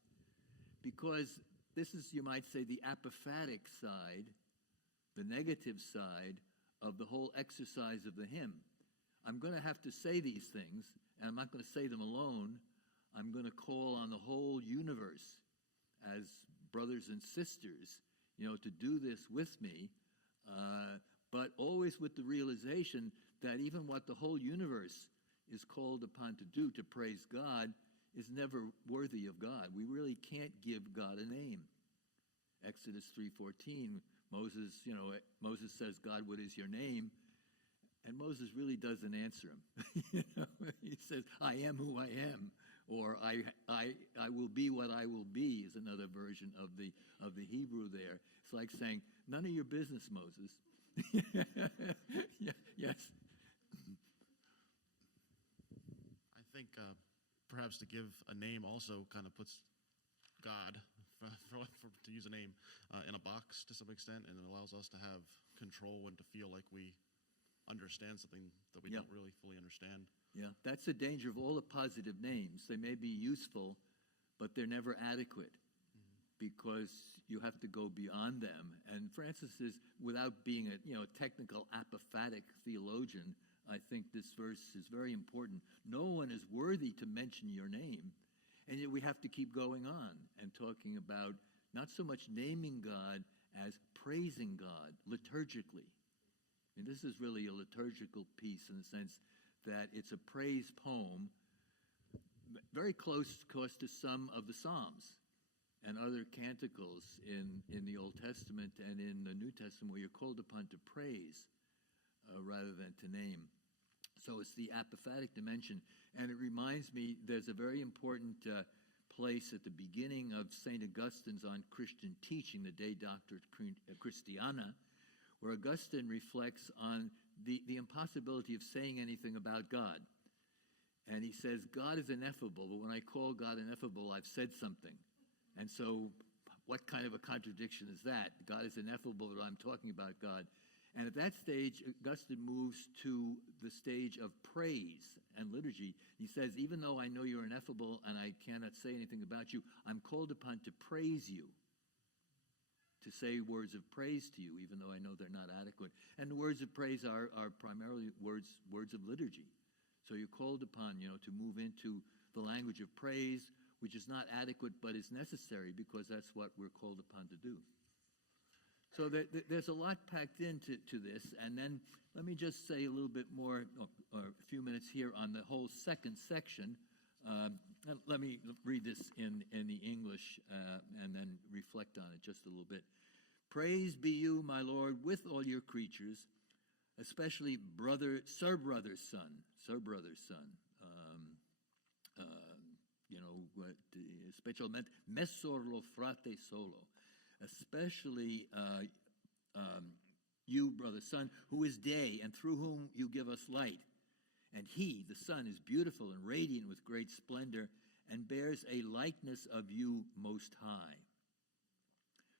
Because this is, you might say, the apophatic side, the negative side of the whole exercise of the hymn. I'm going to have to say these things, and I'm not going to say them alone. I'm going to call on the whole universe as brothers and sisters, to do this with me, but always with the realization that even what the whole universe is called upon to do, to praise God, is never worthy of God. We really can't give God a name. Exodus 3:14, Moses says, God, what is your name? And Moses really doesn't answer him. He says, I am who I am, or I will be what I will be is another version of the Hebrew there. It's like saying, none of your business, Moses. Yes. I think perhaps to give a name also kind of puts God, to use a name, in a box to some extent, and it allows us to have control and to feel like we understand something that we don't really fully understand. Yeah, that's the danger of all the positive names. They may be useful, but they're never adequate because you have to go beyond them. And Francis is, without being a technical apophatic theologian, I think this verse is very important. No one is worthy to mention your name. And yet we have to keep going on and talking about not so much naming God as praising God liturgically. I mean, this is really a liturgical piece in the sense that it's a praise poem, very close, of course, to some of the Psalms and other canticles in the Old Testament and in the New Testament, where you're called upon to praise rather than to name. So it's the apophatic dimension. And it reminds me, there's a very important place at the beginning of St. Augustine's on Christian teaching, the De Doctria Christiana, where Augustine reflects on the impossibility of saying anything about God. And he says, God is ineffable, but when I call God ineffable, I've said something. And so what kind of a contradiction is that? God is ineffable, but I'm talking about God. And at that stage, Augustine moves to the stage of praise and liturgy. He says, even though I know you're ineffable and I cannot say anything about you, I'm called upon to praise you, to say words of praise to you, even though I know they're not adequate. And the words of praise are primarily words of liturgy. So you're called upon, to move into the language of praise, which is not adequate but is necessary because that's what we're called upon to do. So there's a lot packed into this. And then let me just say a little bit more, or a few minutes here on the whole second section. Let me read this in the English and then reflect on it just a little bit. Praise be you, my Lord, with all your creatures, especially Sir Brother's son. Specialmente Messor lo frate solo, especially you, brother son, who is day and through whom you give us light. And he, the sun, is beautiful and radiant with great splendor and bears a likeness of you most high.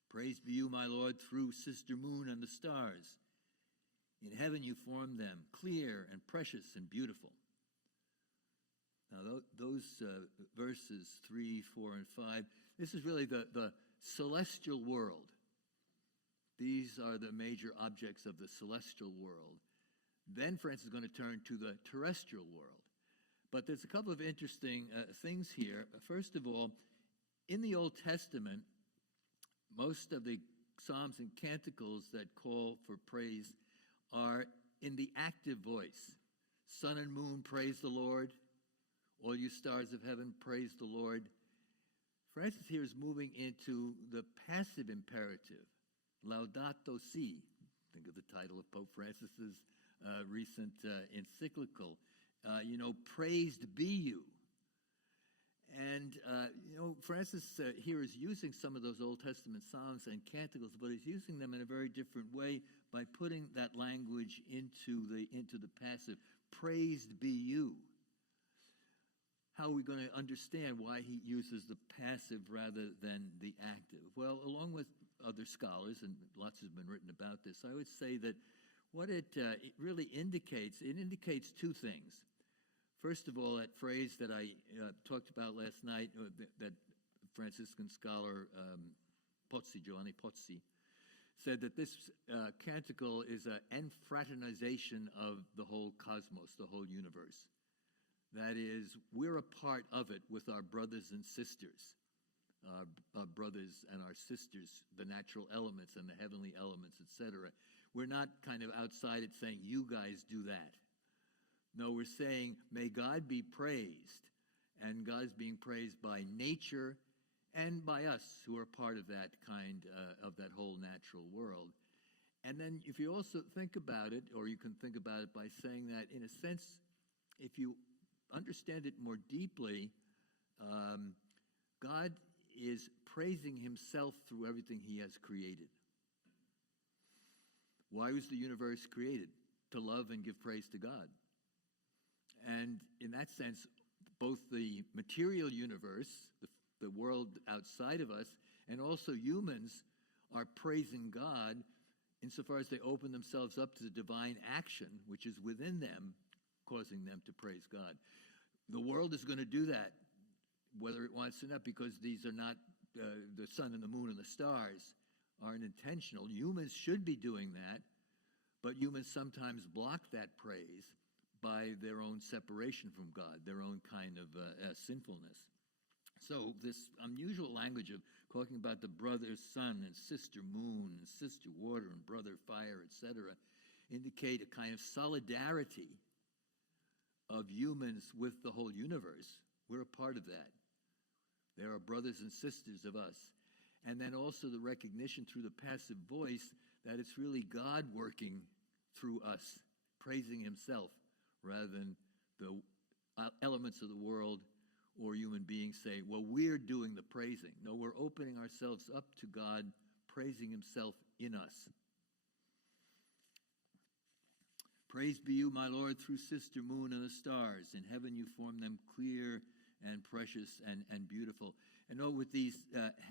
Praise be you, my Lord, through sister moon and the stars. In heaven you formed them, clear and precious and beautiful. Now, those verses 3, 4, and 5, this is really the celestial world. These are the major objects of the celestial world. Then Francis is going to turn to the terrestrial world. But there's a couple of interesting things here. First of all, in the Old Testament, most of the Psalms and Canticles that call for praise are in the active voice. Sun and moon, praise the Lord. All you stars of heaven, praise the Lord. Francis here is moving into the passive imperative. Laudato si. Think of the title of Pope Francis's recent encyclical. Praised be you. And, Francis here is using some of those Old Testament Psalms and Canticles, but he's using them in a very different way by putting that language into the passive. Praised be you. How are we going to understand why he uses the passive rather than the active? Well, along with other scholars, and lots have been written about this, I would say that what it really indicates, it indicates two things. First of all, that phrase that I talked about last night, that Franciscan scholar Giovanni Pozzi, said that this canticle is an enfraternization of the whole cosmos, the whole universe. That is, we're a part of it with our brothers and sisters, our brothers and our sisters, the natural elements and the heavenly elements, etc. We're not kind of outside it saying, you guys do that. No, we're saying, may God be praised, and God is being praised by nature and by us who are part of that kind of that whole natural world. And then if you also think about it, or you can think about it by saying that, in a sense, if you understand it more deeply, God is praising himself through everything he has created. Why was the universe created? To love and give praise to God. And in that sense, both the material universe, the world outside of us, and also humans are praising God insofar as they open themselves up to the divine action, which is within them, causing them to praise God. The world is going to do that, whether it wants to or not, because these are not, the sun and the moon and the stars aren't intentional. Humans should be doing that, but humans sometimes block that praise by their own separation from God, their own kind of sinfulness. So this unusual language of talking about the brother sun and sister moon and sister water and brother fire, etc., indicate a kind of solidarity of humans with the whole universe. We're a part of that. There are brothers and sisters of us. And then also the recognition through the passive voice that it's really God working through us, praising himself, rather than the elements of the world or human beings say, well, we're doing the praising. No, we're opening ourselves up to God, praising himself in us. Praise be you, my Lord, through sister moon and the stars. In heaven you form them clear and precious and beautiful. And with these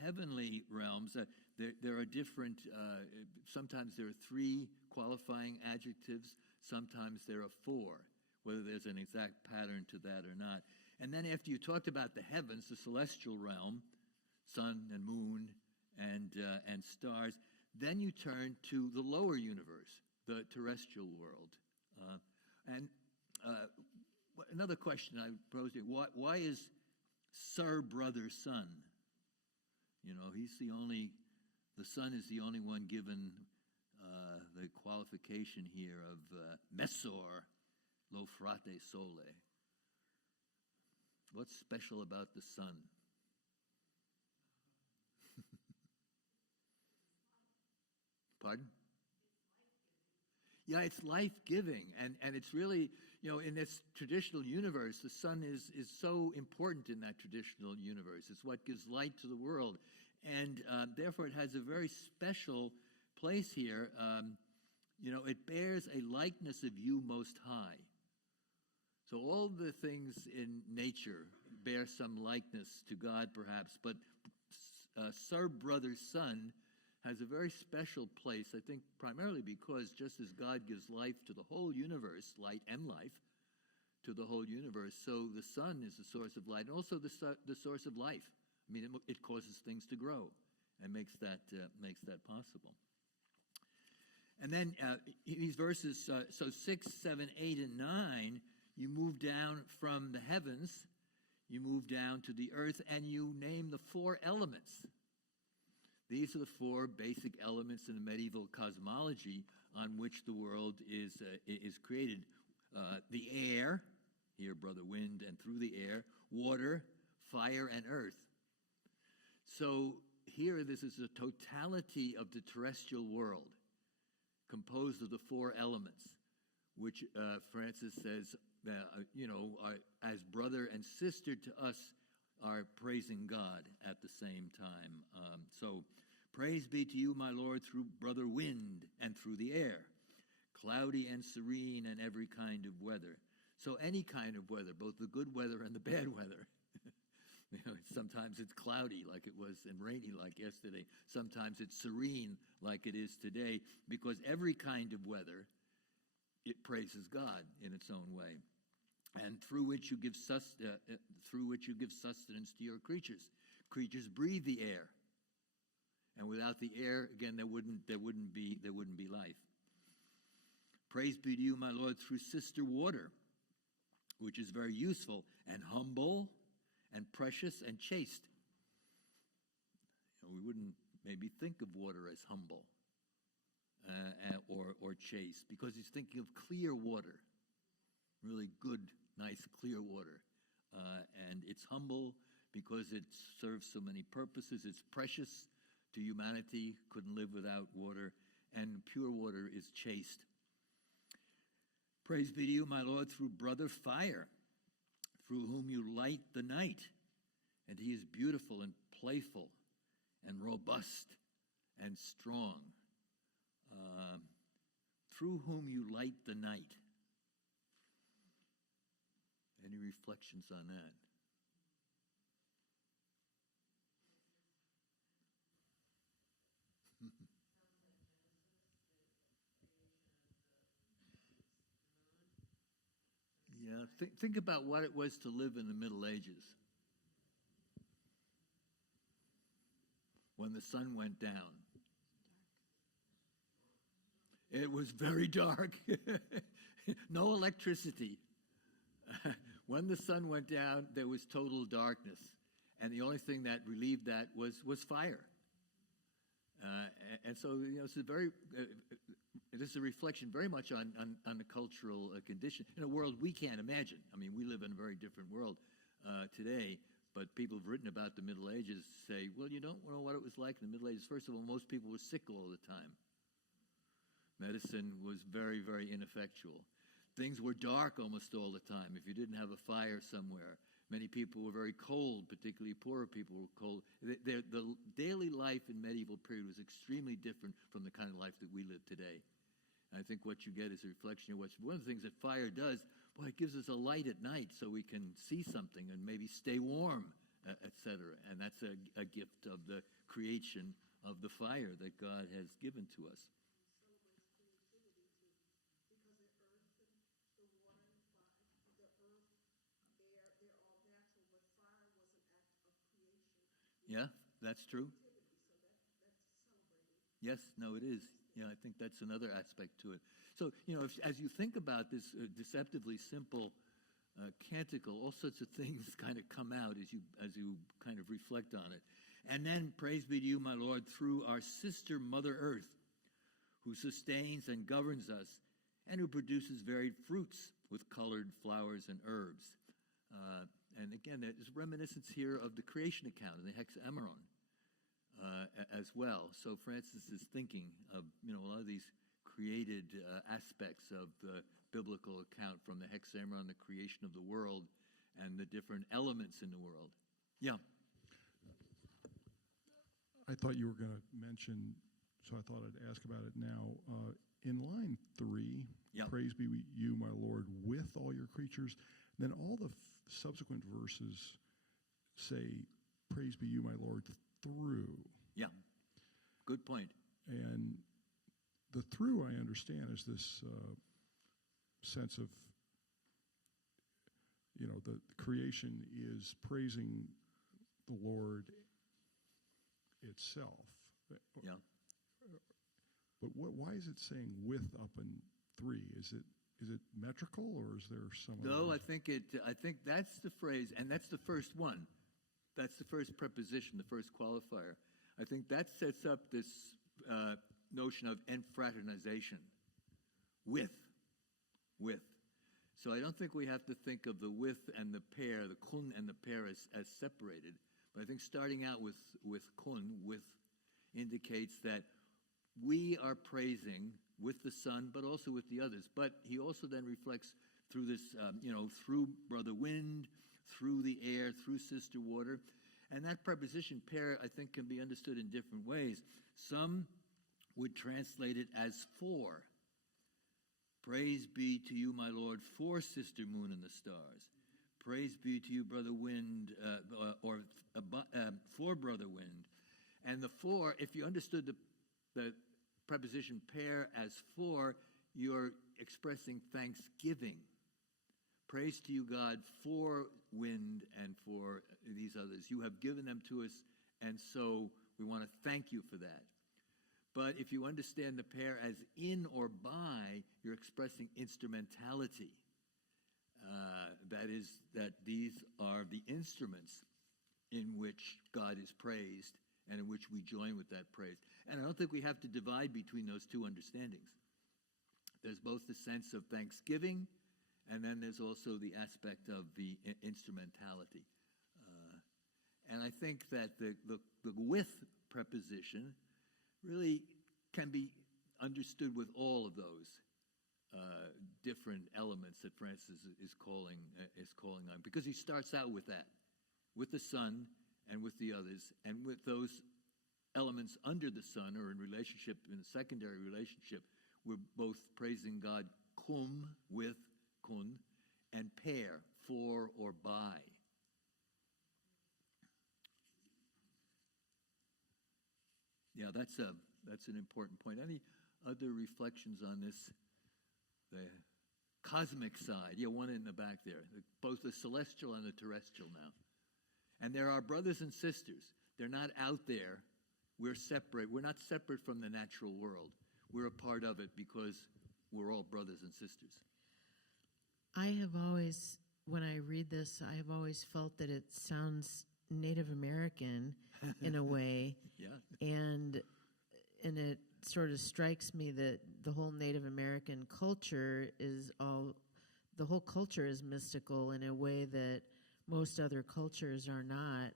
heavenly realms, there are different, sometimes there are 3 qualifying adjectives, sometimes there are 4, whether there's an exact pattern to that or not. And then after you talked about the heavens, the celestial realm, sun and moon and stars, then you turn to the lower universe, the terrestrial world. Another question I posed to you, why is Sir Brother Sun? The sun is the only one given the qualification here of Messor lo frate sole. What's special about the sun? Pardon? Yeah, it's life-giving, and it's really, in this traditional universe, the sun is so important in that traditional universe. It's what gives light to the world, and therefore it has a very special place here. It bears a likeness of you most high. So all the things in nature bear some likeness to God, perhaps, but Sir Brother Sun has a very special place, I think, primarily because just as God gives life to the whole universe, light and life, to the whole universe. So the sun is the source of light, and also the source of life. I mean, it causes things to grow and makes that possible. And then these verses, so 6, 7, 8, and 9, you move down from the heavens, you move down to the earth, and you name the 4 elements. These are the 4 basic elements in the medieval cosmology on which the world is created. The air, here brother wind, and through the air, water, fire, and earth. So here this is a totality of the terrestrial world, composed of the 4 elements, which Francis says, as brother and sister to us, are praising God at the same time. So, praise be to you, my Lord, through brother wind and through the air, cloudy and serene and every kind of weather. So any kind of weather, both the good weather and the bad weather. Sometimes it's cloudy like it was and rainy like yesterday. Sometimes it's serene like it is today, because every kind of weather, it praises God in its own way. And through which you give sustenance to your creatures. Creatures breathe the air, and without the air, again, there wouldn't be life. Praise be to you, my Lord, through sister water, which is very useful and humble and precious and chaste. We wouldn't maybe think of water as humble or chaste, because he's thinking of clear water, really good, nice, clear water. And it's humble because it serves so many purposes. It's precious to humanity, couldn't live without water. And pure water is chaste. Praise be to you, my Lord, through brother fire, through whom you light the night. And he is beautiful and playful and robust and strong. Through whom you light the night. Any reflections on that? Yeah, think about what it was to live in the Middle Ages, when the sun went down. It was very dark. No electricity. When the sun went down, there was total darkness. And the only thing that relieved that was fire. And so, it's this is a reflection very much on the cultural condition in a world we can't imagine. I mean, we live in a very different world today, but people have written about the Middle Ages say, well, you don't know what it was like in the Middle Ages. First of all, most people were sick all the time. Medicine was very, very ineffectual. Things were dark almost all the time if you didn't have a fire somewhere. Many people were very cold, particularly poorer people were cold. The daily life in medieval period was extremely different from the kind of life that we live today. And I think what you get is a reflection of one of the things that fire does. Well, it gives us a light at night so we can see something and maybe stay warm, etc. And that's a gift of the creation of the fire that God has given to us. Yeah, that's true. Yes, no, it is. Yeah, I think that's another aspect to it. So, as you think about this deceptively simple canticle, all sorts of things kind of come out as you kind of reflect on it. And then, praise be to you, my Lord, through our sister Mother Earth, who sustains and governs us, and who produces varied fruits with colored flowers and herbs. And again, there's reminiscence here of the creation account in the Hexameron as well. So Francis is thinking of a lot of these created aspects of the biblical account from the Hexameron, the creation of the world, and the different elements in the world. Yeah. I thought you were going to mention, so I thought I'd ask about it now. In line 3, yep. Praise be you, my Lord, with all your creatures. Then all the subsequent verses say, praise be you, my Lord, through. Yeah, good point. And the through, I understand, is this sense of the creation is praising the Lord itself. Yeah. But why is it saying with up in 3? Is it metrical, or is there some? No, I think that's the phrase, and that's the first one. That's the first preposition, the first qualifier. I think that sets up this notion of enfraternization. With. So I don't think we have to think of the with and the pair, the kun and the pair as separated. But I think starting out with kun, with, indicates that we are praising with the Son, but also with the others. But he also then reflects through this, through Brother Wind, through the air, through Sister Water. And that preposition pair, I think, can be understood in different ways. Some would translate it as for. Praise be to you, my Lord, for Sister Moon and the stars. Praise be to you, Brother Wind, for Brother Wind. And the for, if you understood the preposition pair as for, you're expressing thanksgiving. Praise to you, God, for Wind and for these others. You have given them to us, and so we want to thank you for that. But if you understand the pair as in or by, you're expressing instrumentality. That is, that these are the instruments in which God is praised and in which we join with that praise. And I don't think we have to divide between those two understandings. There's both the sense of thanksgiving, and then there's also the aspect of the instrumentality. And I think that the with preposition really can be understood with all of those different elements that Francis is calling on, because he starts out with that, with the Son and with the others, and with those elements under the Son, or in relationship, in a secondary relationship, we're both praising God cum, with, kun, and pair, for or by. Yeah, that's an important point. Any other reflections on this? The cosmic side. Yeah, one in the back there. Both the celestial and the terrestrial now. And there are brothers and sisters. They're not out there. We're separate. We're not separate from the natural world. We're a part of it because we're all brothers and sisters. I have always, when I read this, I have always felt that it sounds Native American in a way. Yeah. And it sort of strikes me that the whole Native American culture the whole culture is mystical in a way that most other cultures are not.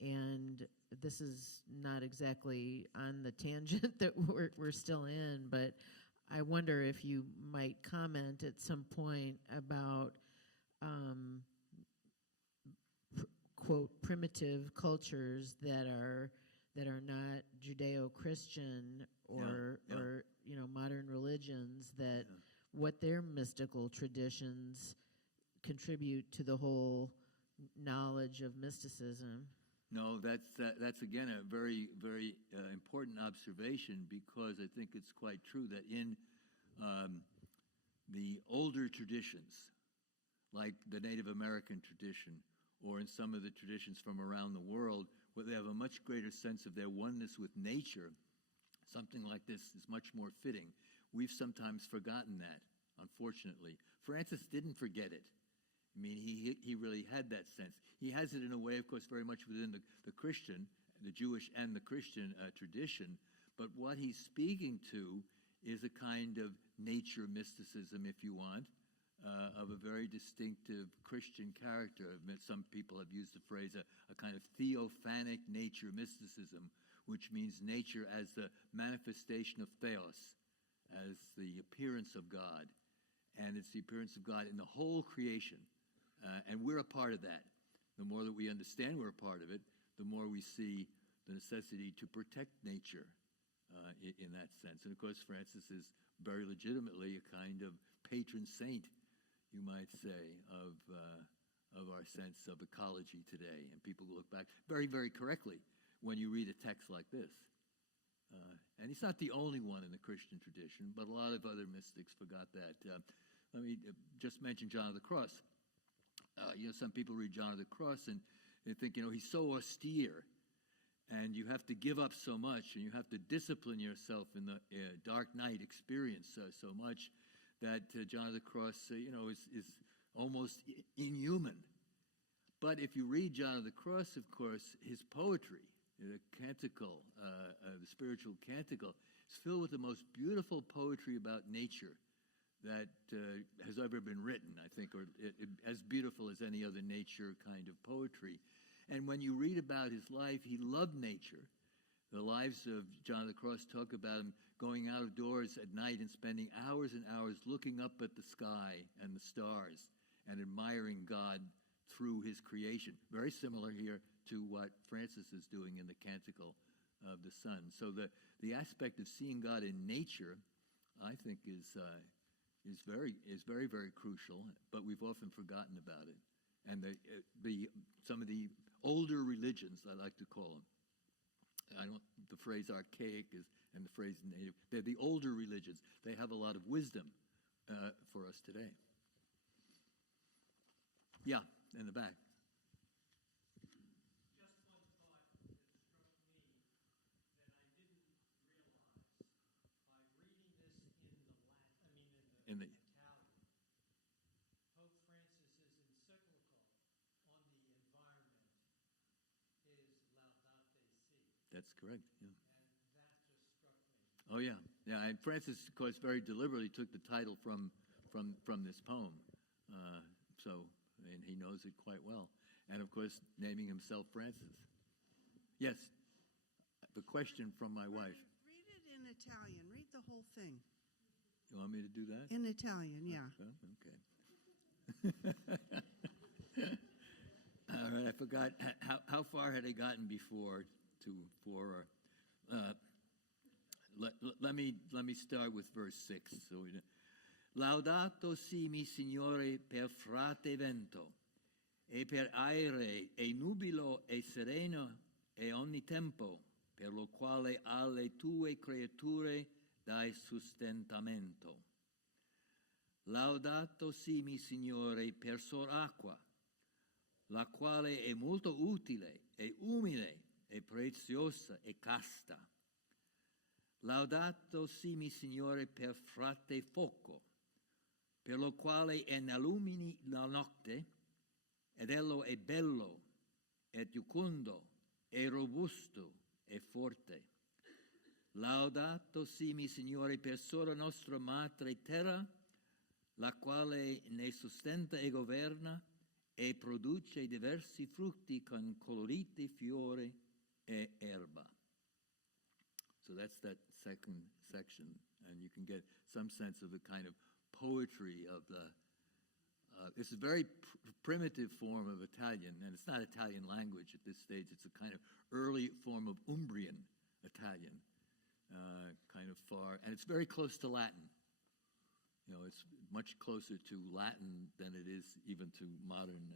And this is not exactly on the tangent that we're still in, but I wonder if you might comment at some point about quote primitive cultures that are not Judeo-Christian or modern religions, that what their mystical traditions contribute to the whole knowledge of mysticism. No, that's again a very, very important observation, because I think it's quite true that in the older traditions, like the Native American tradition, or in some of the traditions from around the world, where they have a much greater sense of their oneness with nature, something like this is much more fitting. We've sometimes forgotten that, unfortunately. Francis didn't forget it. I mean, he really had that sense. He has it in a way, of course, very much within the Christian, the Jewish and the Christian tradition. But what he's speaking to is a kind of nature mysticism, if you want, of a very distinctive Christian character. Some people have used the phrase a kind of theophanic nature mysticism, which means nature as the manifestation of theos, as the appearance of God. And it's the appearance of God in the whole creation. And we're a part of that. The more that we understand we're a part of it, the more we see the necessity to protect nature in that sense. And of course, Francis is very legitimately a kind of patron saint, you might say, of our sense of ecology today. And people look back very, very correctly when you read a text like this. And he's not the only one in the Christian tradition, but a lot of other mystics forgot that. Let me just mention John of the Cross. some people read John of the Cross and they think, he's so austere, and you have to give up so much, and you have to discipline yourself in the dark night experience so much that John of the Cross, is almost inhuman. But if you read John of the Cross, of course, his poetry, the Canticle, the spiritual Canticle, is filled with the most beautiful poetry about nature that has ever been written, I think, or as beautiful as any other nature kind of poetry. And when you read about his life, he loved nature. The lives of John of the Cross talk about him going out of doors at night and spending hours and hours looking up at the sky and the stars and admiring God through his creation. Very similar here to what Francis is doing in the Canticle of the Sun. So the aspect of seeing God in nature, I think, is very, very crucial, but we've often forgotten about it. And some of the older religions, I like to call them, the phrase archaic and the phrase native, they're the older religions. They have a lot of wisdom for us today. Yeah, in the back. In the Pope Francis's encyclical on the environment is Laudate Si. That's correct, yeah. And that just struck me. Oh, yeah. Yeah, and Francis, of course, very deliberately took the title from this poem. And he knows it quite well. And, of course, naming himself Francis. Yes, the question from my wife. Read it in Italian. Read the whole thing. You want me to do that? In Italian, yeah. Okay. All right, I forgot. How far had I gotten before? Let me start with verse 6. So Laudato si mi Signore per frate vento, e per aere, e nubilo, e sereno, e ogni tempo, per lo quale alle tue creature dai sustentamento. Laudato si mi Signore per sor acqua, la quale è molto utile e umile e preziosa e casta. Laudato si mi Signore per frate fuoco, per lo quale innallumini la notte, ed ello è bello, e giucondo, e robusto, e forte. Laudato si mi Signore per sora nostra madre terra, la quale ne sustenta e governa, e produce diversi frutti con coloriti fiori e erba. So that's that second section, and you can get some sense of the kind of poetry of the. It's a very primitive form of Italian, and it's not Italian language at this stage. It's a kind of early form of Umbrian Italian, kind of far, and it's very close to Latin. It's much closer to Latin than it is even to modern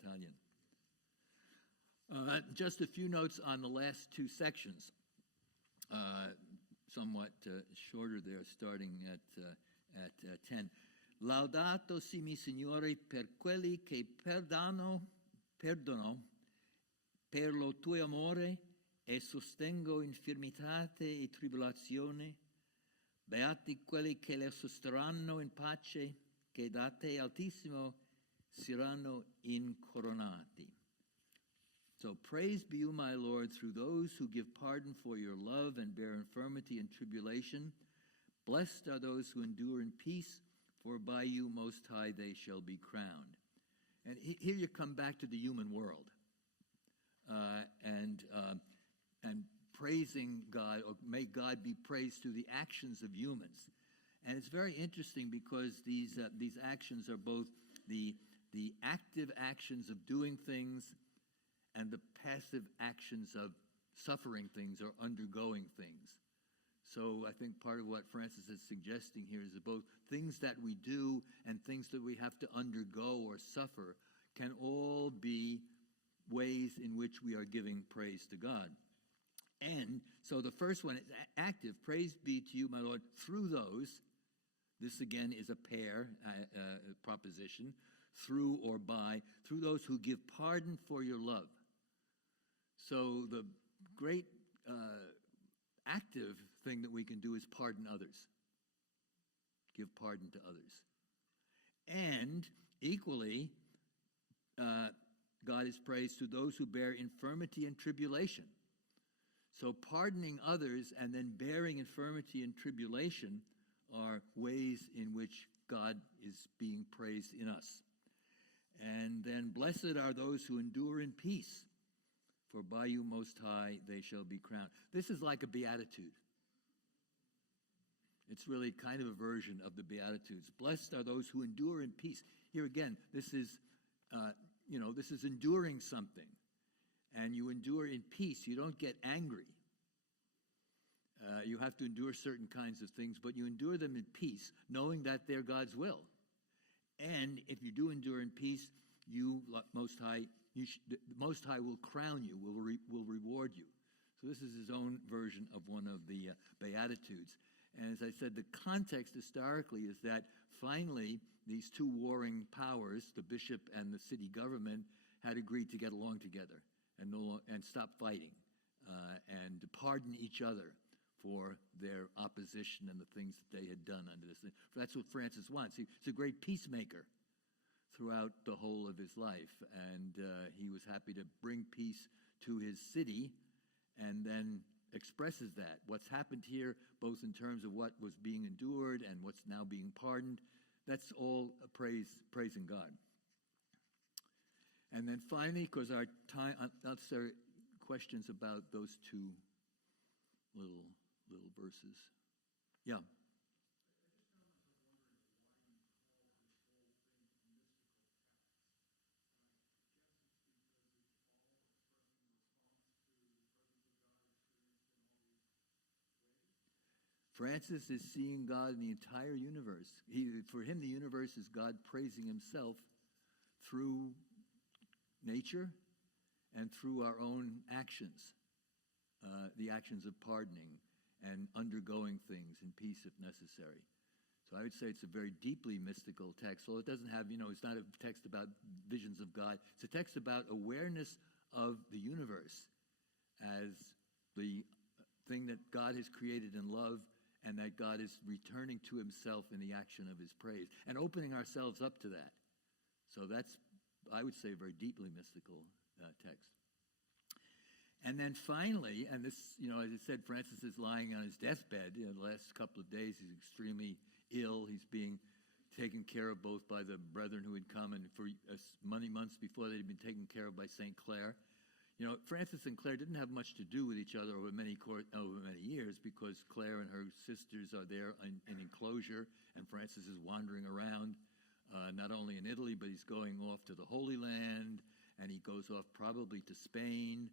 Italian. Just a few notes on the last two sections. Somewhat shorter there, starting at 10. Laudato si mi Signore per quelli che perdono per lo tuo amore e sostengo infirmitate e tribolazione. Beati quelli che le sosterranno in pace, che da te altissimo saranno incoronati. So praise be you, my Lord, through those who give pardon for your love and bear infirmity and tribulation. Blessed are those who endure in peace, for by you most high they shall be crowned. And here you come back to the human world, and praising God, or may God be praised through the actions of humans. And it's very interesting because these actions are both the active actions of doing things and the passive actions of suffering things or undergoing things. So I think part of what Francis is suggesting here is that both things that we do and things that we have to undergo or suffer can all be ways in which we are giving praise to God. And so the first one is active. Praise be to you, my Lord, through those. This again is a pair proposition. through or by, through those who give pardon for your love. So the great active thing that we can do is pardon others. Give pardon to others. And equally, God is praised to those who bear infirmity and tribulation. So pardoning others and then bearing infirmity and tribulation are ways in which God is being praised in us. And then, blessed are those who endure in peace, for by you Most High they shall be crowned. This is like a beatitude. It's really kind of a version of the Beatitudes. Blessed are those who endure in peace. Here again, this is enduring something. And you endure in peace. You don't get angry. You have to endure certain kinds of things, but you endure them in peace, knowing that they're God's will. And if you do endure in peace, Most High will crown you, will reward you. So this is his own version of one of the Beatitudes. And as I said, the context historically is that finally these two warring powers, the bishop and the city government, had agreed to get along together and stop fighting and to pardon each other for their opposition and the things that they had done under this. That's what Francis wants. He's a great peacemaker throughout the whole of his life, and he was happy to bring peace to his city and then expresses that. What's happened here, both in terms of what was being endured and what's now being pardoned, that's all praising God. And then finally, because our time, unless there are questions about those two little verses. Yeah. Francis is seeing God in the entire universe. For him, the universe is God praising himself through nature and through our own actions, the actions of pardoning and undergoing things in peace if necessary. So I would say it's a very deeply mystical text. So it doesn't have, it's not a text about visions of God. It's a text about awareness of the universe as the thing that God has created in love, and that God is returning to himself in the action of his praise and opening ourselves up to that. So that's, I would say, a very deeply mystical text. And then finally, and this, as I said, Francis is lying on his deathbed. The last couple of days, he's extremely ill. He's being taken care of both by the brethren who had come, and for many months before, they'd been taken care of by St. Clare. Francis and Clare didn't have much to do with each other over many years, because Clare and her sisters are there in enclosure, and Francis is wandering around, not only in Italy, but he's going off to the Holy Land, and he goes off probably to Spain.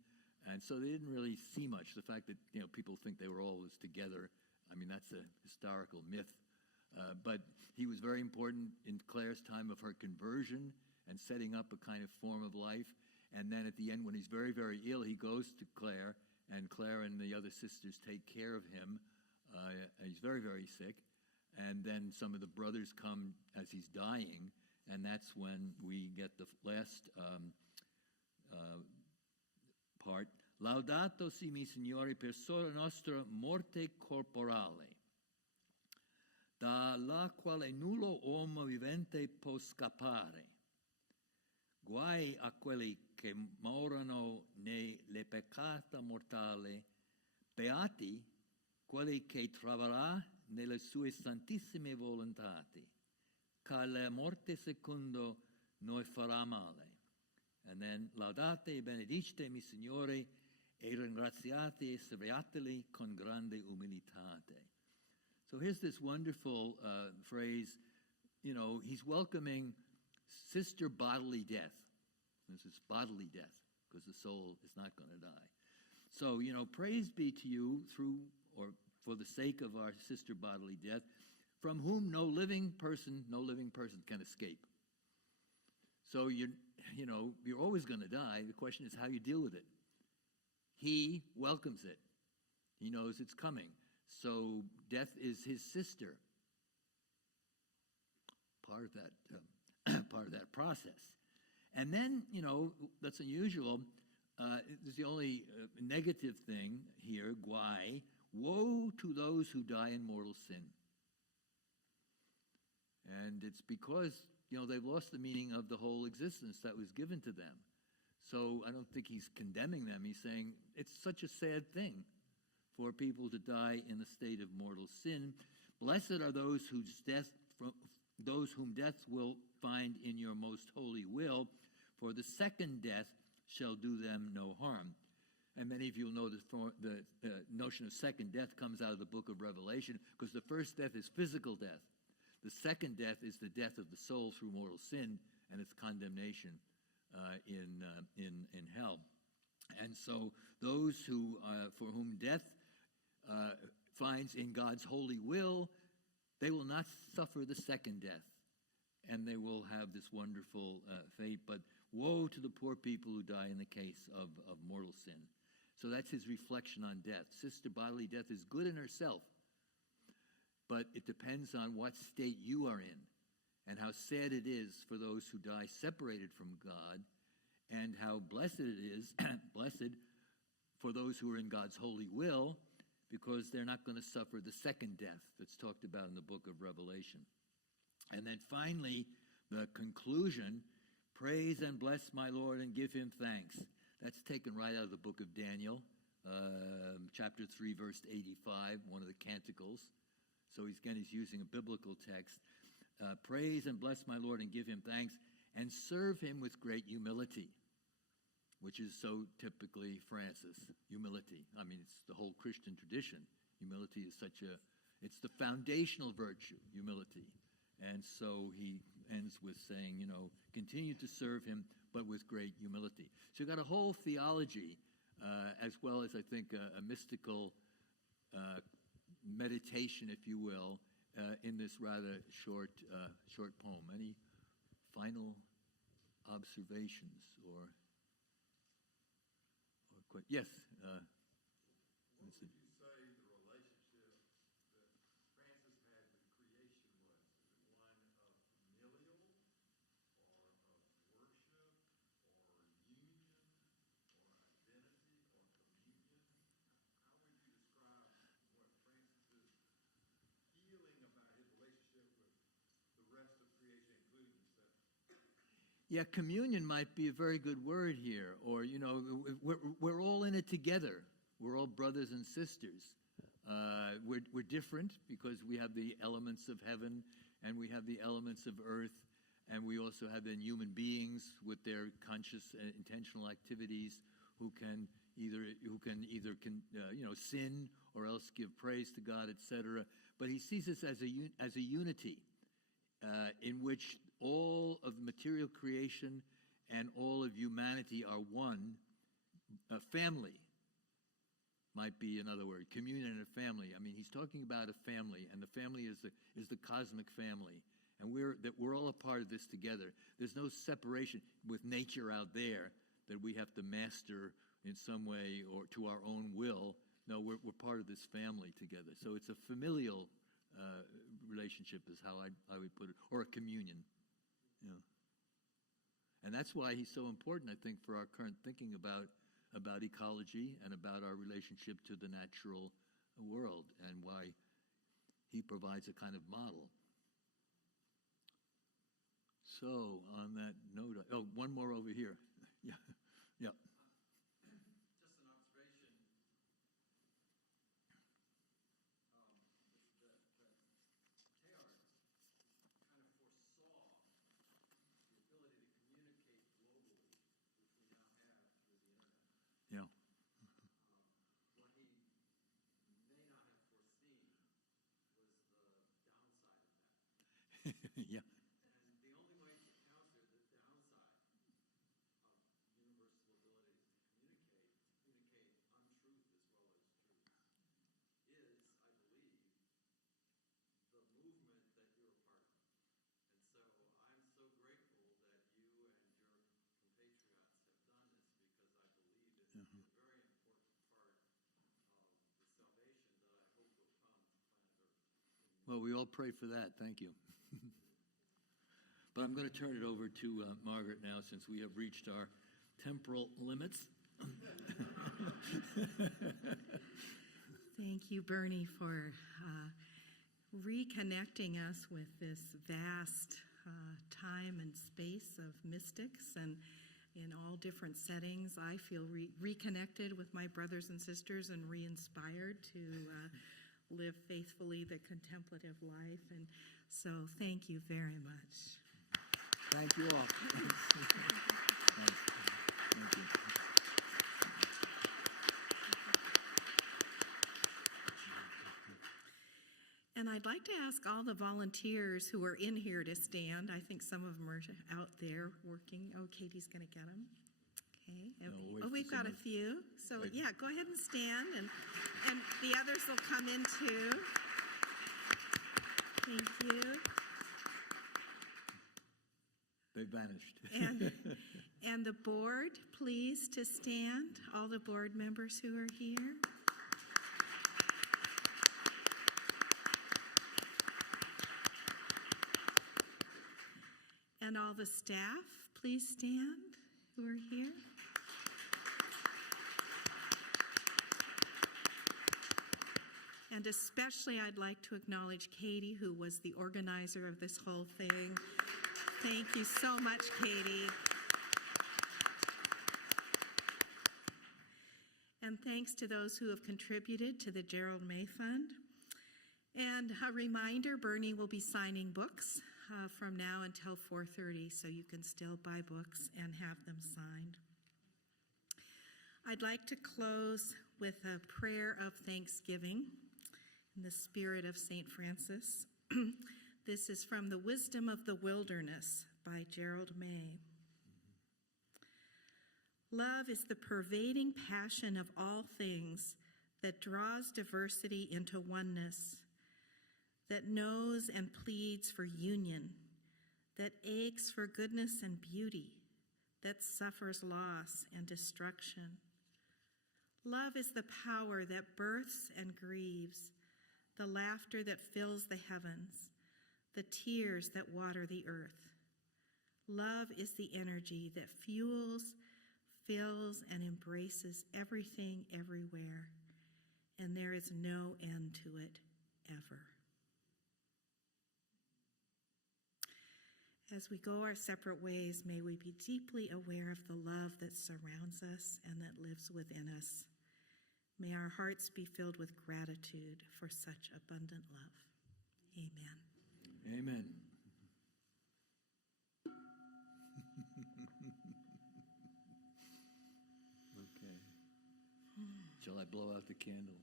And so they didn't really see much. The fact that people think they were always together, I mean, that's a historical myth. But he was very important in Clare's time of her conversion and setting up a kind of form of life. And then at the end, when he's very, very ill, he goes to Clare, and Clare and the other sisters take care of him. He's very, very sick. And then some of the brothers come as he's dying, and that's when we get the last part. Laudato si mi Signore per sola nostra morte corporale, dalla quale nullo uomo vivente può scappare. Guai a quelli che morano nelle peccata mortale, beati quelli che troverà nelle sue santissime volontate, che la morte secondo noi farà male. And then, laudate e benedicite mi Signore, e ringraziate e serviateli con grande umilitate. So here's this wonderful phrase, he's welcoming sister bodily death. This is bodily death, because the soul is not going to die. So, praise be to you through, or for the sake of our sister bodily death, from whom no living person can escape. So you're always going to die. The question is how you deal with it. He welcomes it. He knows it's coming. So death is his sister. Part of part of that process. And then, that's unusual. There's the only negative thing here, guai, woe to those who die in mortal sin. And it's because, they've lost the meaning of the whole existence that was given to them. So I don't think he's condemning them. He's saying it's such a sad thing for people to die in the state of mortal sin. Blessed are those whom death will find in your most holy will, for the second death shall do them no harm. And many of you will know the notion of second death comes out of the book of Revelation, because the first death is physical death. The second death is the death of the soul through mortal sin and its condemnation in hell. And so those for whom death finds in God's holy will, they will not suffer the second death, and they will have this wonderful fate. But woe to the poor people who die in the case of mortal sin. So that's his reflection on death. Sister, bodily death is good in herself, but it depends on what state you are in, and how sad it is for those who die separated from God, and how blessed it is, blessed for those who are in God's holy will, because they're not going to suffer the second death that's talked about in the book of Revelation. And then finally, the conclusion, praise and bless my Lord and give him thanks. That's taken right out of the book of Daniel, chapter 3, verse 85, one of the Canticles. So he's using a biblical text. Praise and bless my Lord and give him thanks, and serve him with great humility, which is so typically Francis, humility. I mean, it's the whole Christian tradition. Humility is it's the foundational virtue, humility. And so he ends with saying, continue to serve him, but with great humility. So you've got a whole theology, as well as, I think, a mystical meditation, if you will, in this rather short poem. Any final observations or yes? What would you say the relationship that Francis had with creation was? Is it one of familial, or of worship, or union, or identity, or communion? How would you describe what Francis's feeling about his relationship with the rest of creation, including himself? Yeah, communion might be a very good word here. Or, we're all in it together. We're all brothers and sisters. We're different because we have the elements of heaven and we have the elements of earth, and we also have then human beings with their conscious and intentional activities who can either sin or else give praise to God, etc. But he sees this as a unity in which all of material creation and all of humanity are one. A family might be another word. Communion and a family. I mean, he's talking about a family, and the family is the cosmic family, and we're all a part of this together. There's no separation with nature out there that we have to master in some way or to our own will. No, we're part of this family together. So it's a familial relationship is how I would put it, or a communion. And that's why he's so important, I think, for our current thinking about ecology and about our relationship to the natural world, and why he provides a kind of model. So on that note, one more over here. Yeah. Just an observation. That Teilhard kind of foresaw the ability to communicate globally, which we now have through the internet. Yeah. What he may not have foreseen was the downside of that. Yeah. And the only way to counter the downside of universal ability to communicate untruth as well as truth, is, I believe, the movement that you're a part of. And so I'm so grateful that you and your compatriots have done this, because I believe it to be a very important part of the salvation that I hope will come to planet Earth. Well, we all pray for that. Thank you. But I'm going to turn it over to Margaret now, since we have reached our temporal limits. Thank you, Bernie, for reconnecting us with this vast time and space of mystics, and in all different settings. I feel reconnected with my brothers and sisters and re-inspired to live faithfully the contemplative life. And so thank you very much. Thank you all. Thank you. And I'd like to ask all the volunteers who are in here to stand. I think some of them are out there working. Oh, Katie's going to get them. Okay. No, we've got a few. So, yeah, go ahead and stand, and the others will come in too. Thank you. They vanished. And the board, please, to stand, all the board members who are here. And all the staff, please stand, who are here. And especially I'd like to acknowledge Katie, who was the organizer of this whole thing. Thank you so much, Katie. And thanks to those who have contributed to the Gerald May Fund. And a reminder, Bernie will be signing books from now until 4:30, so you can still buy books and have them signed. I'd like to close with a prayer of thanksgiving in the spirit of St. Francis. This is from The Wisdom of the Wilderness by Gerald May. Love is the pervading passion of all things that draws diversity into oneness, that knows and pleads for union, that aches for goodness and beauty, that suffers loss and destruction. Love is the power that births and grieves, the laughter that fills the heavens, the tears that water the earth. Love is the energy that fuels, fills, and embraces everything everywhere, and there is no end to it ever. As we go our separate ways, may we be deeply aware of the love that surrounds us and that lives within us. May our hearts be filled with gratitude for such abundant love. Amen. Amen. Okay. Shall I blow out the candle?